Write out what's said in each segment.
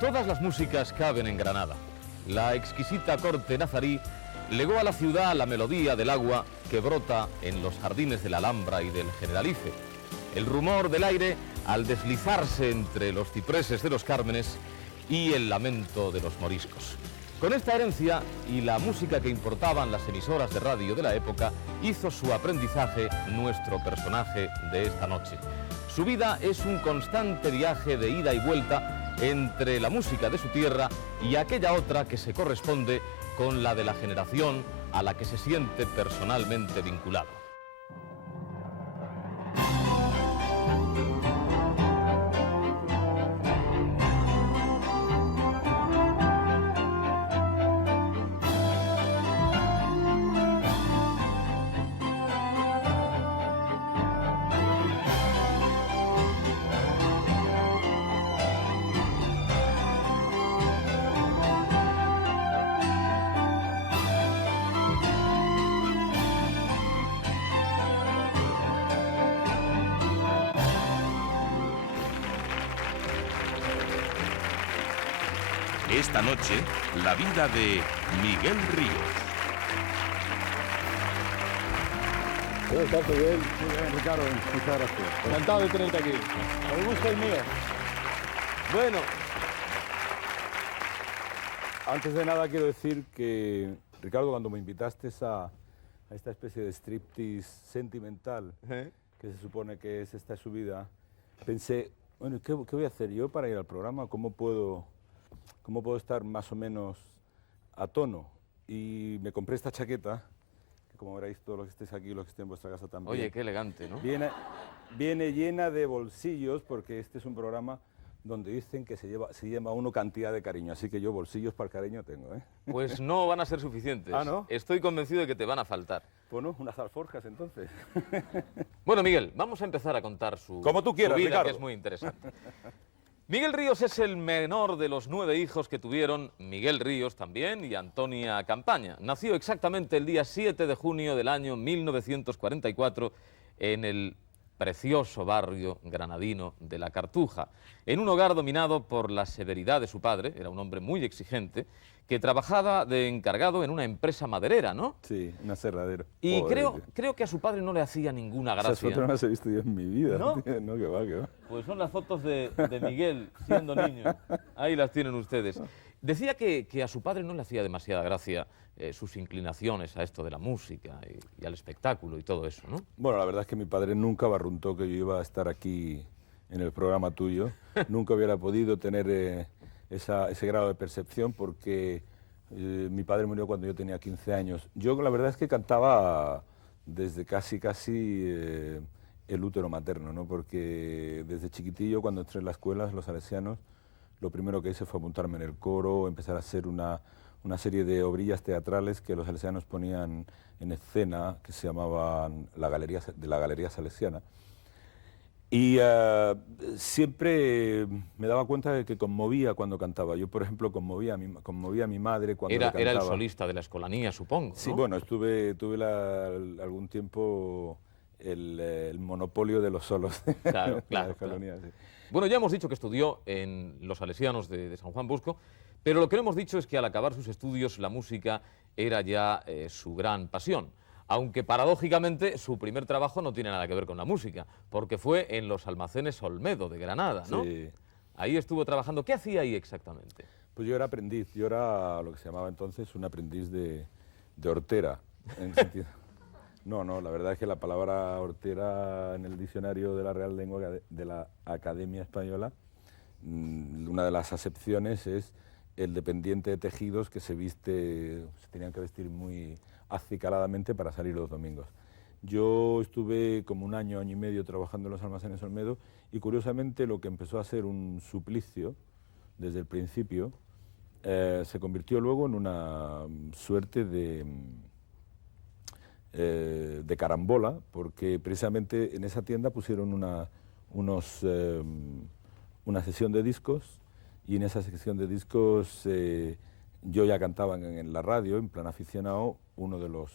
Todas las músicas caben en Granada. La exquisita corte nazarí legó a la ciudad la melodía del agua que brota en los jardines de la Alhambra y del Generalife, el rumor del aire al deslizarse entre los cipreses de los Cármenes y el lamento de los moriscos. Con esta herencia y la música que importaban las emisoras de radio de la época, hizo su aprendizaje nuestro personaje de esta noche. Su vida es un constante viaje de ida y vuelta entre la música de su tierra y aquella otra que se corresponde con la de la generación a la que se siente personalmente vinculado. Esta noche, la vida de Miguel Ríos. ¿Cómo estás, Miguel? Muy bien, Ricardo. Muchas gracias. Encantado de tenerte aquí. El gusto es mío. Bueno, antes de nada quiero decir que, Ricardo, cuando me invitaste a esta especie de striptease sentimental, que se supone que es esta subida, pensé, bueno, ¿qué voy a hacer yo para ir al programa? ¿Cómo puedo estar más o menos a tono? Y me compré esta chaqueta, que como veréis todos los que estéis aquí, los que estén en vuestra casa también. Oye, qué elegante, ¿no? Viene llena de bolsillos, porque este es un programa donde dicen que se lleva uno cantidad de cariño, así que yo bolsillos para el cariño tengo, ¿eh? Pues no van a ser suficientes. ¿Ah, no? Estoy convencido de que te van a faltar. Bueno, unas alforjas entonces. Bueno, Miguel, vamos a empezar a contar Como tú quieras, su vida, Ricardo. que es muy interesante. Miguel Ríos es el menor de los 9 hijos que tuvieron Miguel Ríos también y Antonia Campaña. Nació exactamente el día 7 de junio del año 1944 en el precioso barrio granadino de La Cartuja, en un hogar dominado por la severidad de su padre. Era un hombre muy exigente, que trabajaba de encargado en una empresa maderera, ¿no? Sí, un aserradero. Y creo que a su padre no le hacía ninguna gracia. Esas fotos no las he visto yo en mi vida. ¿No? No, que va. Pues son las fotos de Miguel siendo niño. Ahí las tienen ustedes. Decía que a su padre no le hacía demasiada gracia sus inclinaciones a esto de la música y al espectáculo y todo eso, ¿no? Bueno, la verdad es que mi padre nunca barruntó que yo iba a estar aquí en el programa tuyo. Nunca hubiera podido tener ese grado de percepción porque mi padre murió cuando yo tenía 15 años. Yo la verdad es que cantaba desde casi el útero materno, ¿no? Porque desde chiquitillo, cuando entré en la escuela, los salesianos, lo primero que hice fue apuntarme en el coro, empezar a hacer una serie de obrillas teatrales que los salesianos ponían en escena, que se llamaban la Galería Salesiana. Y siempre me daba cuenta de que conmovía cuando cantaba. Yo, por ejemplo, conmovía a mi madre cuando cantaba. Era el solista de la Escolanía, supongo, ¿no? Sí, bueno, tuve algún tiempo el monopolio de los solos. Claro. Sí. Bueno, ya hemos dicho que estudió en los salesianos de San Juan Bosco, pero lo que no hemos dicho es que al acabar sus estudios la música era ya su gran pasión. Aunque paradójicamente su primer trabajo no tiene nada que ver con la música, porque fue en los almacenes Olmedo de Granada, ¿no? Sí. Ahí estuvo trabajando. ¿Qué hacía ahí exactamente? Pues yo era aprendiz, yo era lo que se llamaba entonces un aprendiz de hortera. En sentido. No, la verdad es que la palabra hortera en el diccionario de la Real Lengua de la Academia Española, una de las acepciones es el dependiente de tejidos que se tenían que vestir muy acicaladamente para salir los domingos. Yo estuve como un año y medio trabajando en los almacenes Olmedo y curiosamente lo que empezó a ser un suplicio desde el principio se convirtió luego en una suerte de carambola, porque precisamente en esa tienda pusieron una sesión de discos y en esa sección de discos yo ya cantaba en la radio, en plan aficionado. Uno de los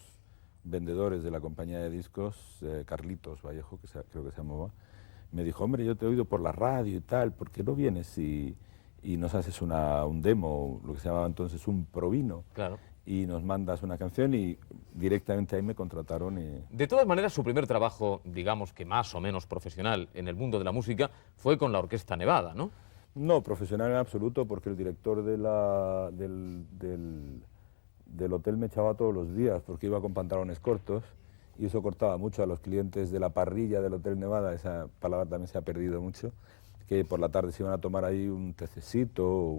vendedores de la compañía de discos, Carlitos Vallejo, creo que se llamaba, me dijo, hombre, yo te he oído por la radio y tal, ¿por qué no vienes y y nos haces un demo, lo que se llamaba entonces un provino, Claro. y nos mandas una canción y directamente ahí me contrataron. De todas maneras, su primer trabajo, digamos que más o menos profesional en el mundo de la música, fue con la Orquesta Nevada, ¿no? No, profesional en absoluto, porque el director del hotel me echaba todos los días, porque iba con pantalones cortos, y eso cortaba mucho a los clientes de la parrilla del Hotel Nevada, esa palabra también se ha perdido mucho, que por la tarde se iban a tomar ahí un tececito o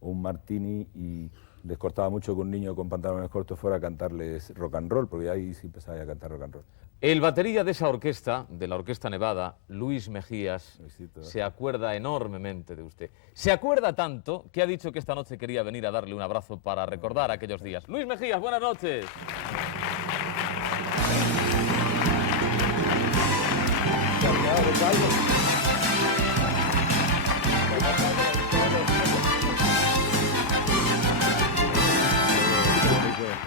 un martini, y les cortaba mucho que un niño con pantalones cortos fuera a cantarles rock and roll, porque ahí sí empezaba a cantar rock and roll. El batería de esa orquesta, de la Orquesta Nevada, Luis Mejías, Luisito. se acuerda enormemente de usted. Se acuerda tanto que ha dicho que esta noche quería venir a darle un abrazo para recordar aquellos días. Luis Mejías, buenas noches.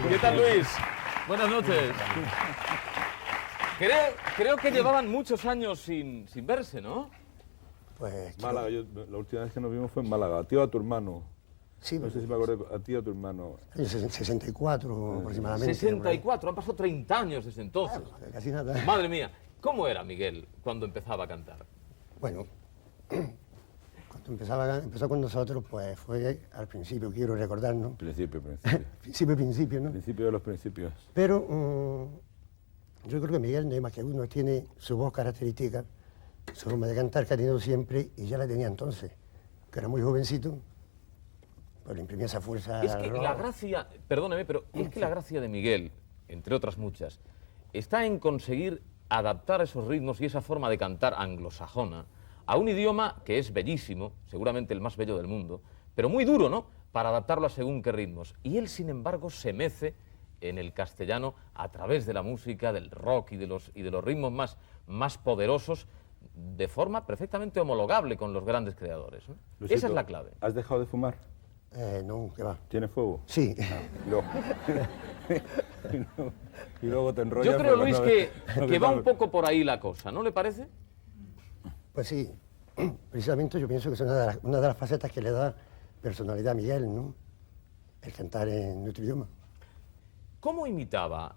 ¿Qué tal, Luis? Buenas noches. Creo que llevaban muchos años sin verse, ¿no? Pues Málaga, la última vez que nos vimos fue en Málaga, a ti o a tu hermano. sí, No sé si me acuerdo, a ti o a tu hermano. en 64 aproximadamente. 64, han pasado 30 años desde entonces. Casi nada. Madre mía, ¿cómo era Miguel cuando empezaba a cantar? Bueno, cuando empezó con nosotros, pues fue al principio, quiero recordar, ¿no? Principio, Principio, ¿no? principio de los principios. Pero yo creo que Miguel, no hay más que uno, tiene su voz característica, su forma de cantar que ha tenido siempre, y ya la tenía entonces, que era muy jovencito, pues le imprimía esa fuerza. Es que al rock. la gracia, perdóneme, pero es que la gracia de Miguel, entre otras muchas, está en conseguir adaptar esos ritmos y esa forma de cantar anglosajona a un idioma que es bellísimo, seguramente el más bello del mundo, pero muy duro, ¿no?, para adaptarlo a según qué ritmos. Y él, sin embargo, se mece en el castellano a través de la música, del rock y de los ritmos más poderosos, de forma perfectamente homologable con los grandes creadores, ¿no? Luisito, Esa es la clave. ¿Has dejado de fumar? No, ¿qué va? ¿Tienes fuego? Sí. No. Y luego te enrollas. Yo creo, porque Luis, no que ves- va un poco por ahí la cosa, ¿no le parece? Pues sí, precisamente yo pienso que es una de las facetas que le da personalidad a Miguel, ¿no? El cantar en nuestro idioma. ¿Cómo imitaba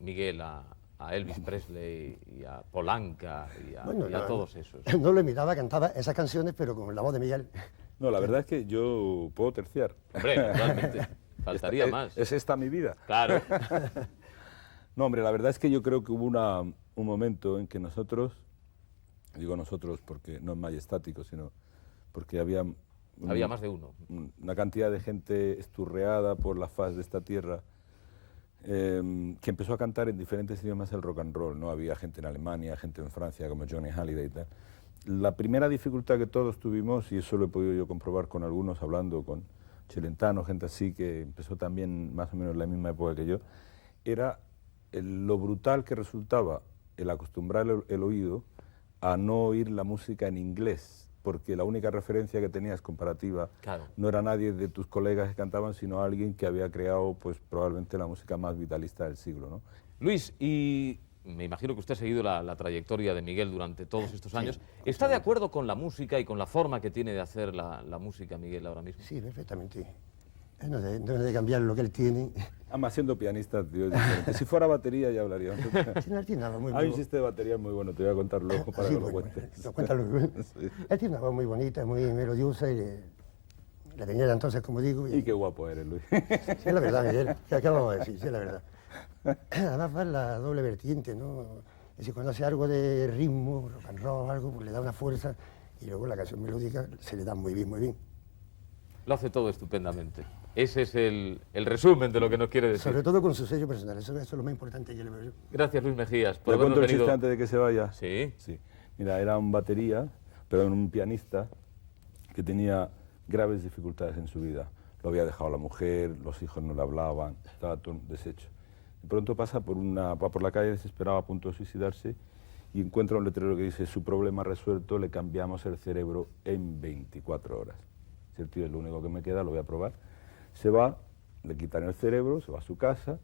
Miguel a Elvis Presley y a Polanca y a todos esos? No lo imitaba, cantaba esas canciones, pero con la voz de Miguel. No, la verdad es que yo puedo terciar. Hombre, naturalmente, faltaría más. ¿Es esta mi vida? Claro. No, hombre, la verdad es que yo creo que hubo un momento en que nosotros, digo nosotros porque no es majestático, sino porque había Había más de uno. una cantidad de gente esturreada por la faz de esta tierra, que empezó a cantar en diferentes idiomas el rock and roll, ¿no? Había gente en Alemania, gente en Francia, como Johnny Hallyday y tal. La primera dificultad que todos tuvimos, y eso lo he podido yo comprobar con algunos, hablando con Celentano, gente así, que empezó también más o menos en la misma época que yo, era lo brutal que resultaba el acostumbrar el oído a no oír la música en inglés, porque la única referencia que tenías comparativa Claro. no era nadie de tus colegas que cantaban, sino alguien que había creado pues probablemente la música más vitalista del siglo, ¿no? Luis, y me imagino que usted ha seguido la trayectoria de Miguel durante todos estos años. ¿Está de acuerdo con la música y con la forma que tiene de hacer la música Miguel ahora mismo? Sí, perfectamente. Él no debe de cambiar lo que él tiene. Además, siendo pianista, tío, es diferente. Si fuera batería ya hablaríamos. Él tiene una voz muy Hay un chiste de batería muy bueno, te voy a contar luego para Sí, que lo bueno, cuentes. cuéntalo. Sí. Él tiene una voz muy bonita, muy melodiosa y la tenía entonces, como digo. Y qué guapo eres, Luis. Sí, es la verdad, Miguel. ¿Qué vamos a decir? Sí, es la verdad. Además va en la doble vertiente, ¿no? Es decir, cuando hace algo de ritmo, rock and roll, algo, pues le da una fuerza y luego la canción melódica se le da muy bien, muy bien. Lo hace todo estupendamente. Ese es el resumen de lo que nos quiere decir. Sobre todo con su sello personal, eso es lo más importante que le veo yo. Gracias, Luis Mejías, por ¿Te cuento habernos el chiste venido. antes de que se vaya? Sí. Sí. Mira, era un batería, perdón, un pianista que tenía graves dificultades en su vida. Lo había dejado la mujer, los hijos no le hablaban, estaba todo deshecho. De pronto pasa va por la calle desesperado a punto de suicidarse y encuentra un letrero que dice: su problema resuelto, le cambiamos el cerebro en 24 horas. Si el tío es lo único que me queda, lo voy a probar. Se va, le quitan el cerebro, se va a su casa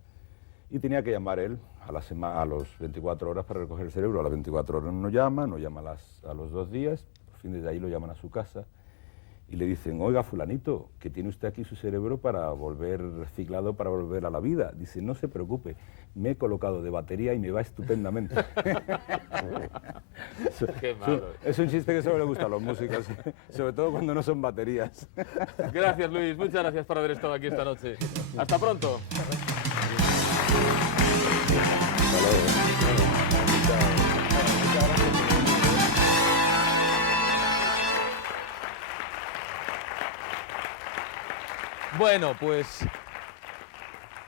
y tenía que llamar él a los 24 horas para recoger el cerebro. A las 24 horas no llama a los 2 días, por fin desde ahí lo llaman a su casa y le dicen, oiga, fulanito, que tiene usted aquí su cerebro para volver reciclado, para volver a la vida. Dice, no se preocupe, me he colocado de batería y me va estupendamente. Qué malo. Es un chiste que solo le gusta a los músicos, sobre todo cuando no son baterías. Gracias, Luis. Muchas gracias por haber estado aquí esta noche. Hasta pronto. Bueno, pues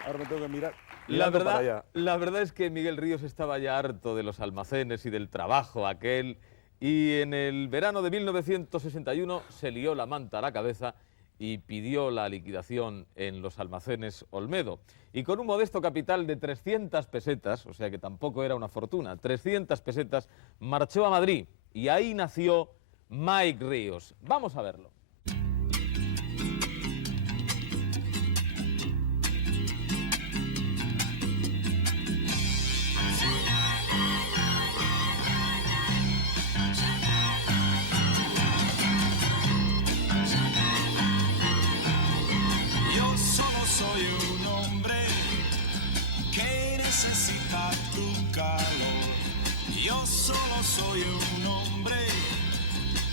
Ahora me tengo que mirar. la mirando para verdad, allá. la verdad es que Miguel Ríos estaba ya harto de los almacenes y del trabajo aquel, y en el verano de 1961 se lió la manta a la cabeza y pidió la liquidación en los almacenes Olmedo. Y con un modesto capital de 300 pesetas, o sea que tampoco era una fortuna, 300 pesetas, marchó a Madrid y ahí nació Mike Ríos. Vamos a verlo. Yo solo soy un hombre que necesita tu calor. Yo solo soy un hombre,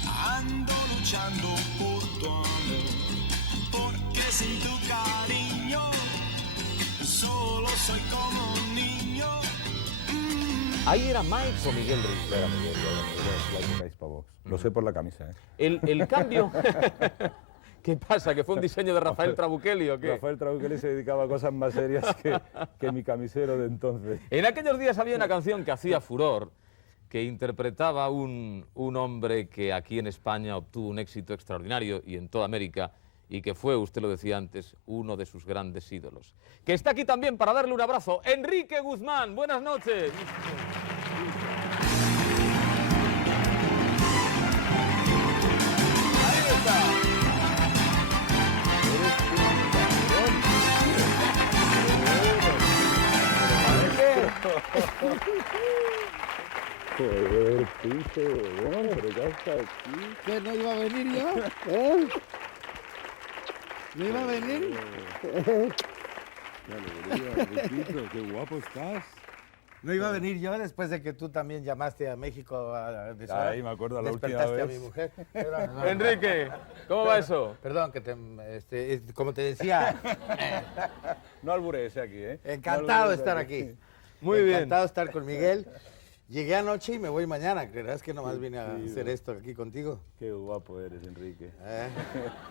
ando luchando por tu amor. Porque sin tu cariño, solo soy como un niño. ¿Ahí era Mike o Miguel Ríos? Era Miguel, la época de Hispavox. Lo sé por la camisa, ¿eh? El cambio... ¿Qué pasa? ¿Que fue un diseño de Rafael Trabuchelli o qué? Rafael Trabuchelli se dedicaba a cosas más serias que mi camisero de entonces. En aquellos días había una canción que hacía furor, que interpretaba un hombre que aquí en España obtuvo un éxito extraordinario y en toda América, y que fue, usted lo decía antes, uno de sus grandes ídolos. Que está aquí también para darle un abrazo, Enrique Guzmán. Buenas noches. Ahí está. Joder, Piso, bueno, pero ya está aquí. ¿Qué, no iba a venir yo? ¿No iba a venir? Qué alegría, Riquito, qué guapo estás. No iba a venir yo después de que tú también llamaste a México a deshora. Ahí me acuerdo la última Despertaste vez. a mi mujer. Enrique, ¿cómo va eso? Perdón, que como te decía, No alburees aquí, ¿eh? encantado de estar aquí. Muy bien. Encantado de estar con Miguel. Llegué anoche y me voy mañana. ¿Creerás que nomás vine a hacer esto aquí contigo? Qué guapo eres, Enrique.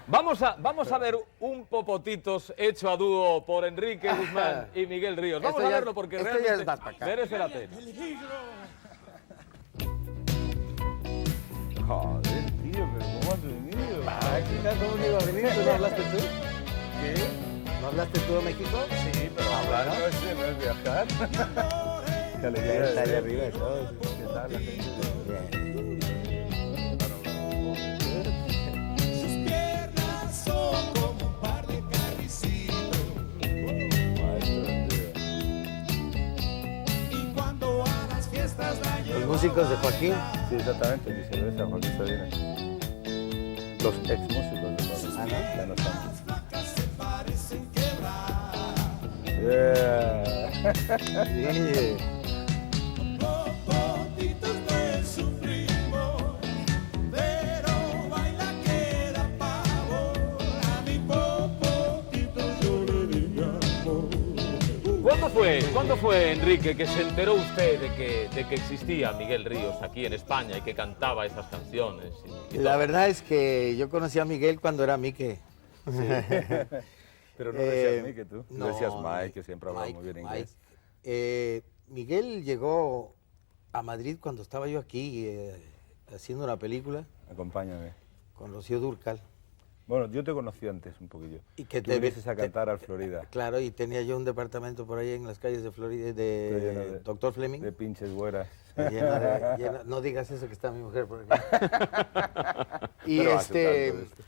Vamos a ver un Popotitos hecho a dúo por Enrique Guzmán y Miguel Ríos. Vamos Esto a ya- verlo porque esto ya es realmente más para acá. merece la pena. Joder, tío, pero ¿cómo has venido? ¿Cómo no iba a venir? ¿Tú no hablaste tú? ¿Qué? ¿No hablaste tú a México? Sí, pero hablar no es viajar. Qué alegría. Está allá arriba y todo. ¿Qué tal la gente? Sus piernas son como un par de carricitos. Maestro, Y cuando a las fiestas la Los llevo. músicos de Joaquín. sí, exactamente, mi cerveza, Joaquín Sabina. Los ex músicos de Joaquín. Ah, ¿no? Ya no están. Las vacas se parecen quebrar. Yeah. Sí. Popotitos no es su primo, pero baila que da pavor. A mi Popotitos yo le di mi amor. ¿Cuándo fue, Enrique, que se enteró usted de que existía Miguel Ríos aquí en España y que cantaba esas canciones? y La todo? verdad es que yo conocí a Miguel cuando era Mike. Pero no decías Mike, tú. No decías Mike, que siempre hablaba Mike, muy bien Mike. inglés. Miguel llegó a Madrid cuando estaba yo aquí haciendo una película Acompáñame. con Rocío Dúrcal. Bueno, yo te conocí antes un poquillo. Y que Tú vienes a cantar al Florida. Claro, y tenía yo un departamento por ahí en las calles de Florida, Está lleno de Doctor Fleming. De pinches güeras. No digas eso que está mi mujer por aquí. Y Pero hace tanto de esto.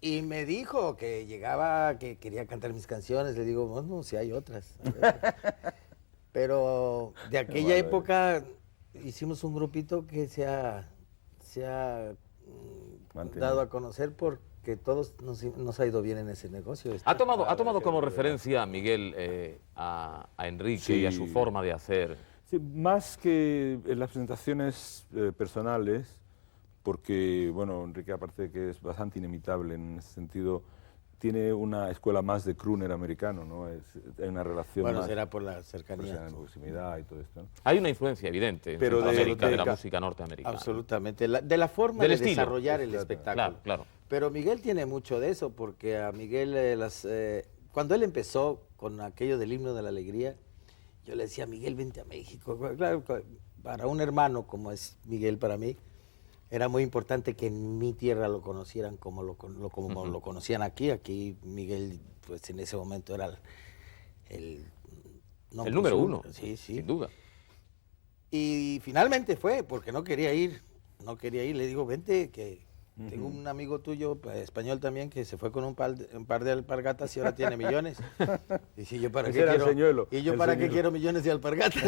y me dijo que llegaba, que quería cantar mis canciones. Le digo, bueno, si hay otras. Pero de aquella malo época hicimos un grupito que dado a conocer porque todos nos ha ido bien en ese negocio. ¿Ha tomado como referencia a Miguel a Enrique y a su Sí. forma de hacer? Sí, más que en las presentaciones personales, porque, bueno, Enrique, aparte de que es bastante inimitable en ese sentido, tiene una escuela más de crooner americano, ¿no? Hay una relación Bueno, más será por la cercanía. en proximidad y todo esto, ¿no? Hay una influencia evidente en Pero de- Centroamérica de la de- música norteamericana. Absolutamente. De la forma Del de estilo. desarrollar el Exacto. espectáculo. Claro, claro. Pero Miguel tiene mucho de eso, porque a Miguel, cuando él empezó con aquello del himno de la alegría, yo le decía, Miguel, vente a México. Claro, para un hermano como es Miguel para mí, era muy importante que en mi tierra lo conocieran como lo conocían aquí. Aquí Miguel, pues en ese momento era el El número uno, Sí, sí. sin duda. Y finalmente fue, porque no quería ir. Le digo, vente, que tengo un amigo tuyo, español también, que se fue con un par de alpargatas y ahora tiene millones. Y si yo para Ese qué era el quiero, señuelo, y yo el para qué señuelo. quiero millones de alpargatas.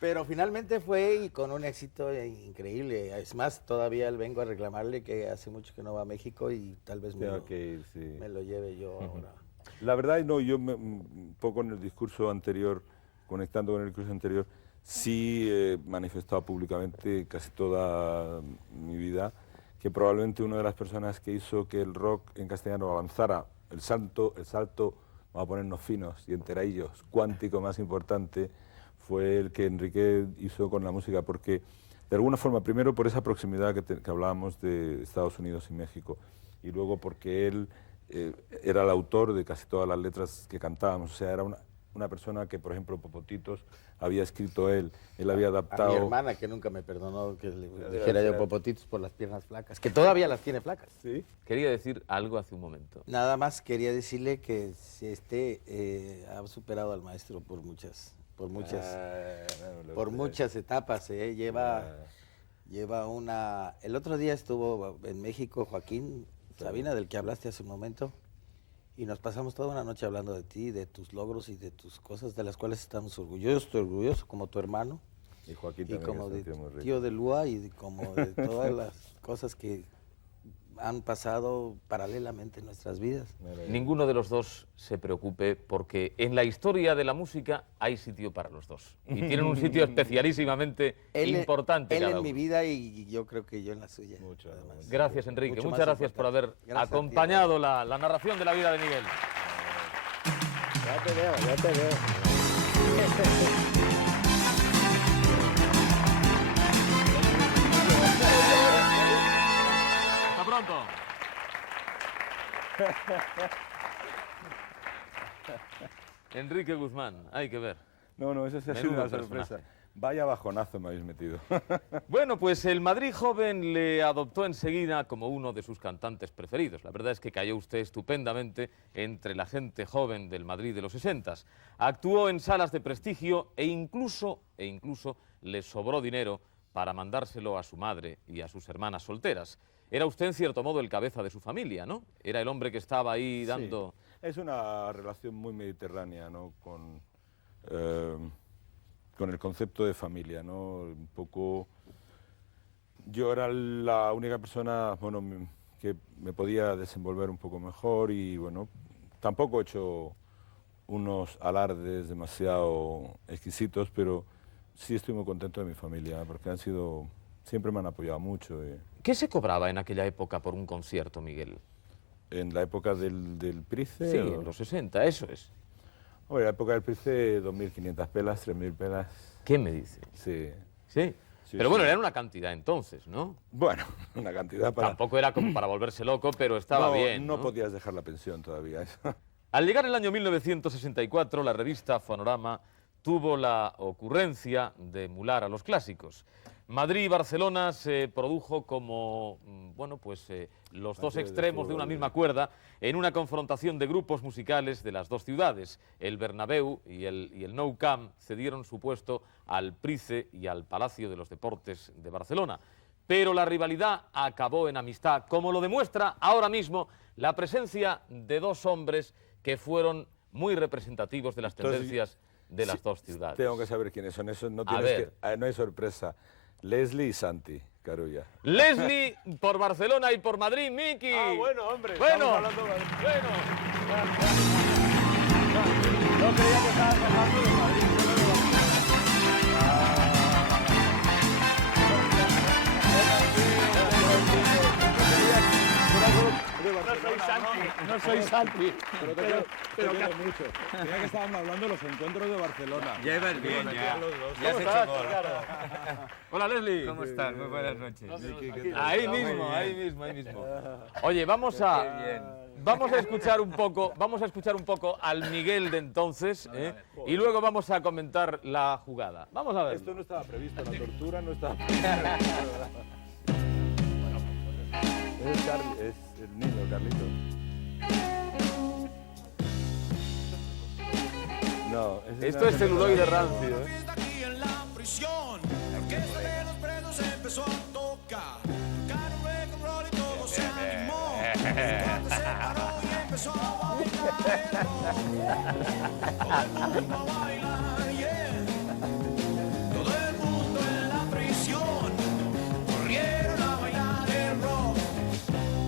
Pero finalmente fue y con un éxito increíble. Es más, todavía vengo a reclamarle que hace mucho que no va a México y tal vez Tengo que ir, sí. me lo lleve yo ahora. La verdad, no, un poco en el discurso anterior, conectando con el discurso anterior, sí he manifestado públicamente casi toda mi vida que probablemente una de las personas que hizo que el rock en castellano avanzara, el salto, vamos a ponernos finos y enteradillos, cuántico más importante, fue el que Enrique hizo con la música, porque de alguna forma, primero por esa proximidad que hablábamos de Estados Unidos y México, y luego porque él era el autor de casi todas las letras que cantábamos, o sea, era una persona que, por ejemplo, Popotitos había escrito él había A adaptado... mi hermana, que nunca me perdonó que le dijera yo popotitos por las piernas flacas, que todavía las tiene flacas. ¿Sí? Quería decir algo hace un momento. Nada más quería decirle que ha superado al maestro por muchas etapas. Lleva una... El otro día estuvo en México Joaquín Sabina, del que hablaste hace un momento, y nos pasamos toda una noche hablando de ti, de tus logros y de tus cosas de las cuales estamos orgullosos. Estoy orgulloso como tu hermano Y Joaquín y también, como que de se sintió muy rico. tío de Lua y como de todas las cosas que han pasado paralelamente en nuestras vidas. Ninguno de los dos se preocupe porque en la historia de la música hay sitio para los dos. Y tienen un sitio especialísimamente importante Él cada en uno. mi vida y yo creo que yo en la suya. además. Gracias, Enrique. Mucho Muchas más gracias por haber importante. Gracias a ti, acompañado la narración de la vida de Miguel. Ya te veo, ya te veo. Hasta pronto. Enrique Guzmán, hay que ver. No, eso sí ha sido Menudo una sorpresa. personaje. Vaya bajonazo me habéis metido. Bueno, pues el Madrid joven le adoptó enseguida como uno de sus cantantes preferidos. La verdad es que cayó usted estupendamente entre la gente joven del Madrid de los 60s. Actuó en salas de prestigio e incluso le sobró dinero para mandárselo a su madre y a sus hermanas solteras. Era usted, en cierto modo, el cabeza de su familia, ¿no? Era el hombre que estaba ahí dando... Sí. Es una relación muy mediterránea, ¿no? Con el concepto de familia, ¿no? Un poco... Yo era la única persona, bueno, que me podía desenvolver un poco mejor y, bueno, tampoco he hecho unos alardes demasiado exquisitos, pero sí estoy muy contento de mi familia, porque siempre me han apoyado mucho. ¿Qué se cobraba en aquella época por un concierto, Miguel? En la época del Price... Sí, en los 60, eso es. Bueno, en la época del Price, 2.500 pelas, 3.000 pelas. ¿Qué me dice? Sí. Sí. Sí, Pero bueno, sí. era una cantidad entonces, ¿no? Bueno, una cantidad para... Tampoco era como para volverse loco, pero estaba bien, No ¿no? podías dejar la pensión todavía. Al llegar el año 1964, la revista Fonorama tuvo la ocurrencia de emular a los clásicos. Madrid y Barcelona se produjo como, bueno, pues los dos Partidos de extremos de una fútbol, misma cuerda en una confrontación de grupos musicales de las dos ciudades. El Bernabéu y el Nou Camp cedieron su puesto al Price y al Palacio de los Deportes de Barcelona. Pero la rivalidad acabó en amistad, como lo demuestra ahora mismo la presencia de dos hombres que fueron muy representativos de las Entonces, tendencias de las Sí, dos ciudades. Tengo que saber quiénes son. Eso no, A ver. no hay sorpresa. Leslie y Santi. Claro, ya. Leslie por Barcelona y por Madrid, Miki. Ah, bueno, hombre. Bueno, estamos hablando de Madrid. bueno. No creía que estabas hablando de Madrid, solo de Barcelona. No soy Santi. Pero te quiero mucho. Mira que estábamos hablando de los encuentros de Barcelona. Ya ibas bien, ya. Ya has ¿Cómo hecho estás? gol. Hola, Leslie. ¿Cómo estás? Muy buenas noches. Ahí mismo, ahí mismo, ahí mismo. Oye, vamos a escuchar un poco al Miguel de entonces, ¿eh? Y luego vamos a comentar la jugada. Vamos a ver. Esto no estaba previsto, la tortura no estaba prevista. Es el niño, Carlito. No, Esto es celuloide rancio, ¿eh? Aquí en la prisión, la orquesta de los presos empezó a tocar. Tocaron rock and roll y todo se animó. El cuarto se paró y empezó a bailar el rock. Todo el mundo a bailar, yeah. Todo el mundo en la prisión corrieron a bailar el rock.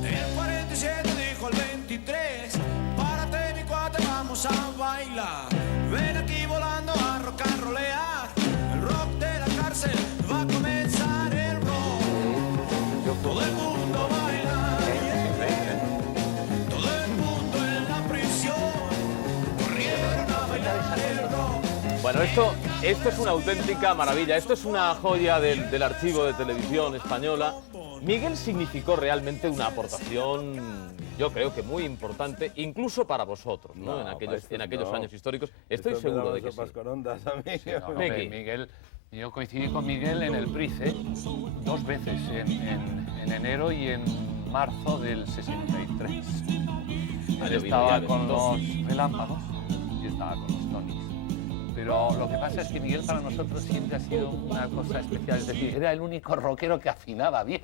El 47 dijo al 23, párate mi cuate, vamos a bailar. Ven aquí volando a rock and rollear. El rock de la cárcel va a comenzar el rock. Todo el mundo baila, yeah. Todo el mundo en la prisión corrieron a bailar el rock. Bueno, esto es una auténtica maravilla. Esto es una joya del archivo de televisión española. Miguel significó realmente una aportación, yo creo que muy importante, incluso para vosotros, ¿no? En aquellos años históricos. Estoy seguro de que sí. Con ondas a mí. Miki. Miguel, yo coincidí con Miguel en el Price 2 veces, en enero y en marzo del 63. Él estaba con los Relámpagos y estaba con los Tonys. Pero lo que pasa es que Miguel para nosotros siempre ha sido una cosa especial, es decir, era el único rockero que afinaba bien.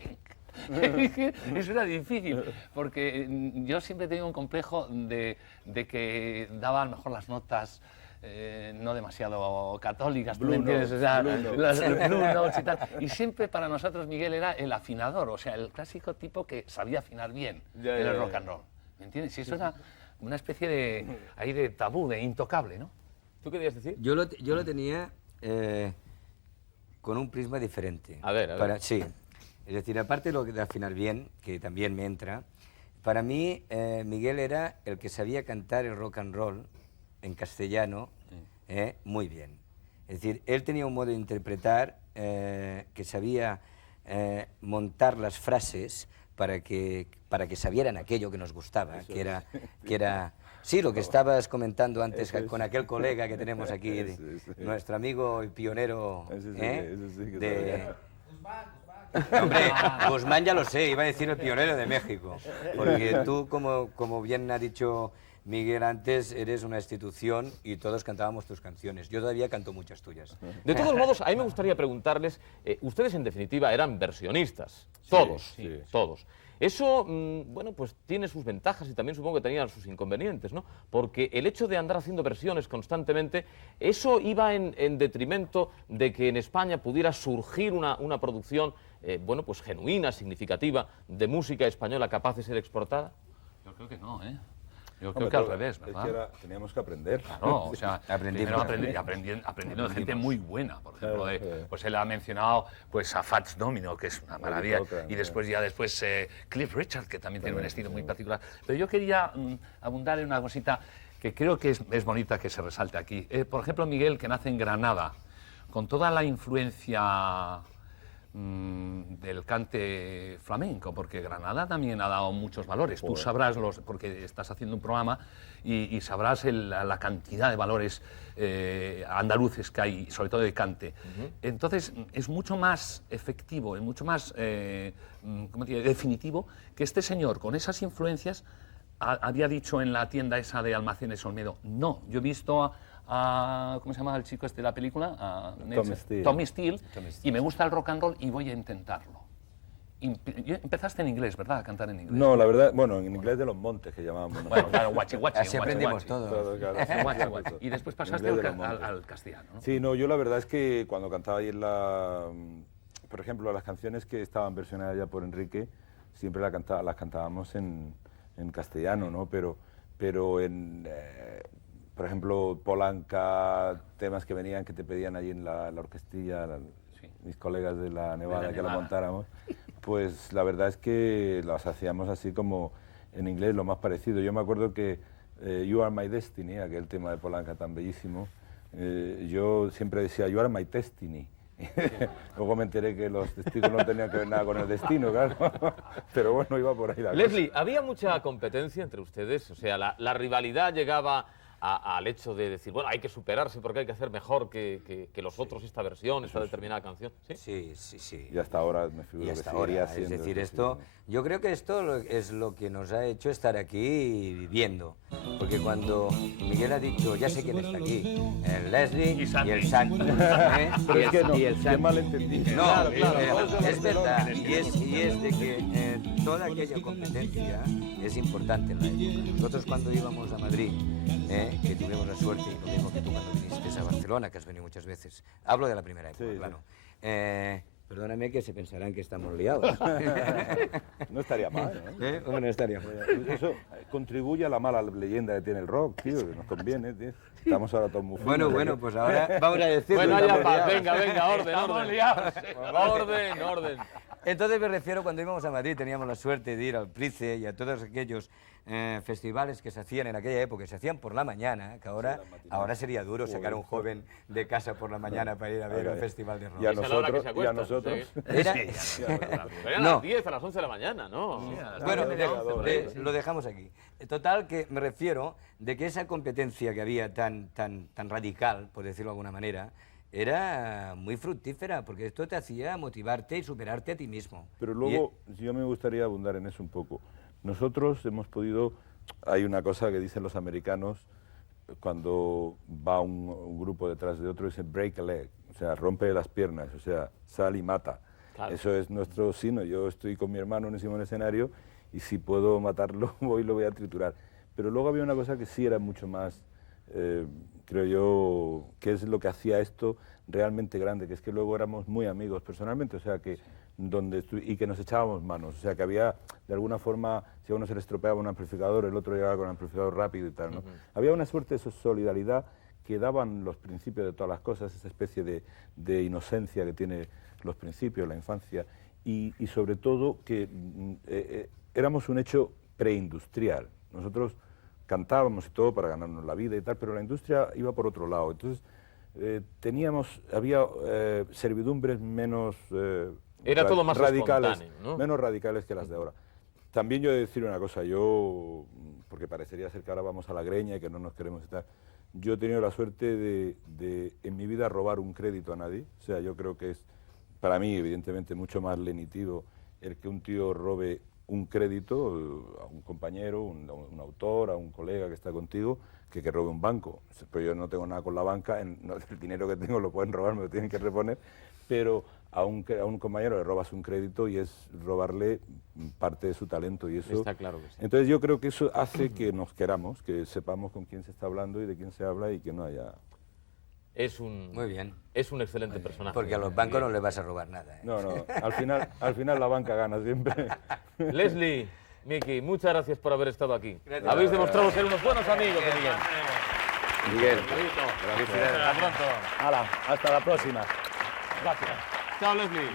Eso era difícil, porque yo siempre he tenido un complejo de que daba a lo mejor las notas no demasiado católicas, ¿tú me entiendes? O sea, las Blue Notes y tal. Y siempre para nosotros Miguel era el afinador, o sea, el clásico tipo que sabía afinar bien en el rock and roll. ¿Me entiendes? Y eso era una especie de tabú, de intocable, ¿no? ¿Tú qué querías decir? Yo lo tenía con un prisma diferente. A ver. Sí. Es decir, aparte de afinar bien, que también me entra, para mí Miguel era el que sabía cantar el rock and roll en castellano muy bien. Es decir, él tenía un modo de interpretar que sabía montar las frases para que sabieran aquello que nos gustaba, que era sí, lo que estabas comentando antes con aquel colega que tenemos aquí, nuestro amigo y pionero Hombre, Guzmán ya lo sé, iba a decir el pionero de México, porque tú, como bien ha dicho Miguel antes, eres una institución y todos cantábamos tus canciones. Yo todavía canto muchas tuyas. De todos modos, a mí me gustaría preguntarles, ustedes en definitiva eran versionistas, todos, todos. Eso, bueno, pues tiene sus ventajas y también supongo que tenían sus inconvenientes, ¿no? Porque el hecho de andar haciendo versiones constantemente, eso iba en detrimento de que en España pudiera surgir una producción, bueno, pues genuina, significativa, de música española capaz de ser exportada. Yo creo que no, ¿eh? Yo creo que al revés, ¿verdad? Es que teníamos que aprender. Claro, o sea, aprendiendo de gente muy buena, por ejemplo, pues él ha mencionado pues a Fats Domino, que es una maravilla, y después Cliff Richard, que también tiene un estilo muy particular. Pero yo quería abundar en una cosita que creo que es bonita que se resalte aquí. Por ejemplo, Miguel, que nace en Granada, con toda la influencia del cante flamenco, porque Granada también ha dado muchos valores. Tú sabrás, porque estás haciendo un programa y sabrás la cantidad de valores andaluces que hay, sobre todo de cante. Entonces, es mucho más efectivo, es mucho más definitivo que este señor, con esas influencias, había dicho en la tienda esa de Almacenes Olmedo, no, yo he visto ¿cómo se llama el chico este de la película? Tommy Steele, y me gusta el rock and roll y voy a intentarlo. Empezaste en inglés, ¿verdad? A cantar en inglés. No, la verdad, bueno, en inglés de los montes que llamábamos. Bueno, claro, guachi. Así aprendimos todo. Guachi. Y después pasaste al castellano, ¿no? Sí, no, yo la verdad es que cuando cantaba ahí en la por ejemplo, las canciones que estaban versionadas ya por Enrique, siempre las cantábamos en castellano, ¿no? Pero por ejemplo, Polanca, temas que venían, que te pedían allí en la orquestilla, mis colegas de la Nevada, que la montáramos, pues la verdad es que las hacíamos así como en inglés, lo más parecido. Yo me acuerdo que You Are My Destiny, aquel tema de Polanca tan bellísimo, yo siempre decía You Are My Destiny. Luego me enteré que los testigos no tenían que ver nada con el destino, claro. Pero bueno, iba por ahí la Leslie, cosa. ¿había mucha competencia entre ustedes? O sea, la rivalidad llegaba al hecho de decir, bueno, hay que superarse porque hay que hacer mejor que los otros esta versión, esta determinada canción. ¿Sí? Sí. Y hasta ahora me figuro Y que hasta seguiría ahora, siendo es decir, así, esto, ¿no? yo creo que esto es lo que nos ha hecho estar aquí viviendo, porque cuando Miguel ha dicho, ya sé quién está aquí, el Leslie y el Santi, ¿eh? Pero es que no, y el qué Santi. malentendido. No, Claro, es verdad, y es de que toda aquella competencia es importante en la época. Nosotros cuando íbamos a Madrid, que tuvimos la suerte, y lo mismo que tú cuando viniste a Barcelona, que has venido muchas veces, hablo de la primera época, Sí, claro. Perdóname que se pensarán que estamos liados. No estaría mal, ¿eh? Bueno, estaría mal. Eso contribuye a la mala leyenda que tiene el rock, tío, que nos conviene, tío. Estamos ahora todos muy finos. Bueno, pues ahora vamos a decirlo. Bueno, estamos haya paz, liados. venga, orden. Orden. Entonces me refiero, cuando íbamos a Madrid teníamos la suerte de ir al Price y a todos aquellos festivales que se hacían en aquella época, que se hacían por la mañana, que ahora sería duro sacar a un joven de casa por la mañana para ir a ver un festival de rock. Y a Es a la hora que se nosotros, acuestan, Era- Pero eran No. las 10, a las 11 de la mañana, ¿no? Bueno, lo dejamos aquí. Total, que me refiero de que esa competencia que había tan radical, por decirlo de alguna manera, era muy fructífera, porque esto te hacía motivarte y superarte a ti mismo. Pero luego, yo me gustaría abundar en eso un poco. Nosotros hemos podido, hay una cosa que dicen los americanos cuando va un grupo detrás de otro, dicen break a leg, o sea, rompe las piernas, o sea, sal y mata. Claro. Eso es nuestro sino. Yo estoy con mi hermano en ese escenario y si puedo matarlo, lo voy a triturar. Pero luego había una cosa que sí era mucho más, creo yo, que es lo que hacía esto realmente grande, que es que luego éramos muy amigos personalmente, o sea que y que nos echábamos manos, o sea que había de alguna forma, si a uno se le estropeaba un amplificador, el otro llegaba con un amplificador rápido y tal, ¿no? Había una suerte de solidaridad que daban los principios de todas las cosas, esa especie de inocencia que tiene los principios, la infancia, y sobre todo que éramos un hecho preindustrial. Nosotros cantábamos y todo para ganarnos la vida y tal, pero la industria iba por otro lado. Entonces, había servidumbres menos Era todo más radicales, espontáneo, ¿no? menos radicales que las de ahora. También yo he de decir una cosa, porque parecería ser que ahora vamos a la greña y que no nos queremos estar, yo he tenido la suerte de en mi vida robar un crédito a nadie, o sea, yo creo que es para mí evidentemente mucho más lenitivo el que un tío robe un crédito a un compañero, un autor, a un colega que está contigo, que robe un banco. Pero yo no tengo nada con la banca, el dinero que tengo lo pueden robar, me lo tienen que reponer, pero a un compañero le robas un crédito y es robarle parte de su talento y eso. Está claro que sí. Entonces yo creo que eso hace que nos queramos, que sepamos con quién se está hablando y de quién se habla y que no haya... Muy bien. Es un excelente personaje. Porque a los bancos no les vas a robar nada. ¿eh? No, al final la banca gana siempre. Leslie, Miki, muchas gracias por haber estado aquí. Habéis demostrado ser unos buenos amigos de Miguel. Miguel, Hasta pronto. Hala, hasta la próxima. Gracias. Chao, Leslie.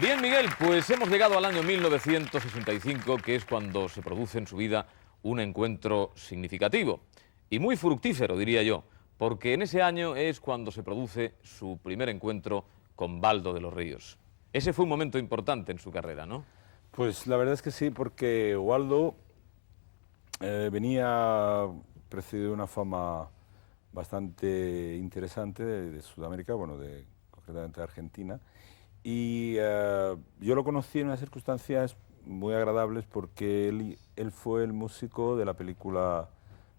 Bien, Miguel, pues hemos llegado al año 1965, que es cuando se produce en su vida un encuentro significativo y muy fructífero, diría yo, porque en ese año es cuando se produce su primer encuentro con Baldo de los Ríos. Ese fue un momento importante en su carrera, ¿no? Pues la verdad es que sí, porque Waldo venía precedido de una fama bastante interesante de Sudamérica, bueno, de concretamente de Argentina. Y yo lo conocí en unas circunstancias muy agradables porque él fue el músico de la película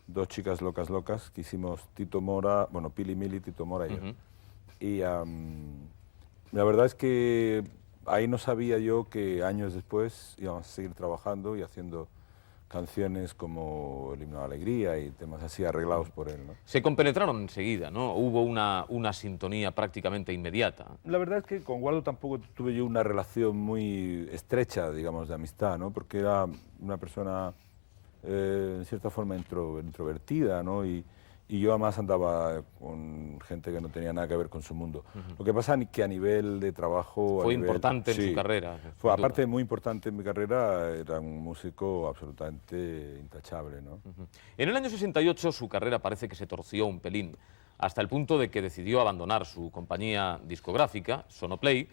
Dos chicas locas locas, que hicimos Tito Mora, bueno, Pili Mili, Tito Mora y yo. Y la verdad es que ahí no sabía yo que años después íbamos a seguir trabajando y haciendo canciones como El himno de la alegría y temas así arreglados por él, ¿no? Se compenetraron enseguida, ¿no? Hubo una sintonía prácticamente inmediata. La verdad es que con Waldo tampoco tuve yo una relación muy estrecha, digamos, de amistad, ¿no? Porque era una persona, en cierta forma, introvertida, ¿no? Y yo además andaba con gente que no tenía nada que ver con su mundo. Lo que pasa es que a nivel de trabajo... Fue importante en su carrera. Fue, aparte, muy importante en mi carrera, era un músico absolutamente intachable, ¿no? En el año 68 su carrera parece que se torció un pelín, hasta el punto de que decidió abandonar su compañía discográfica, Sonoplay,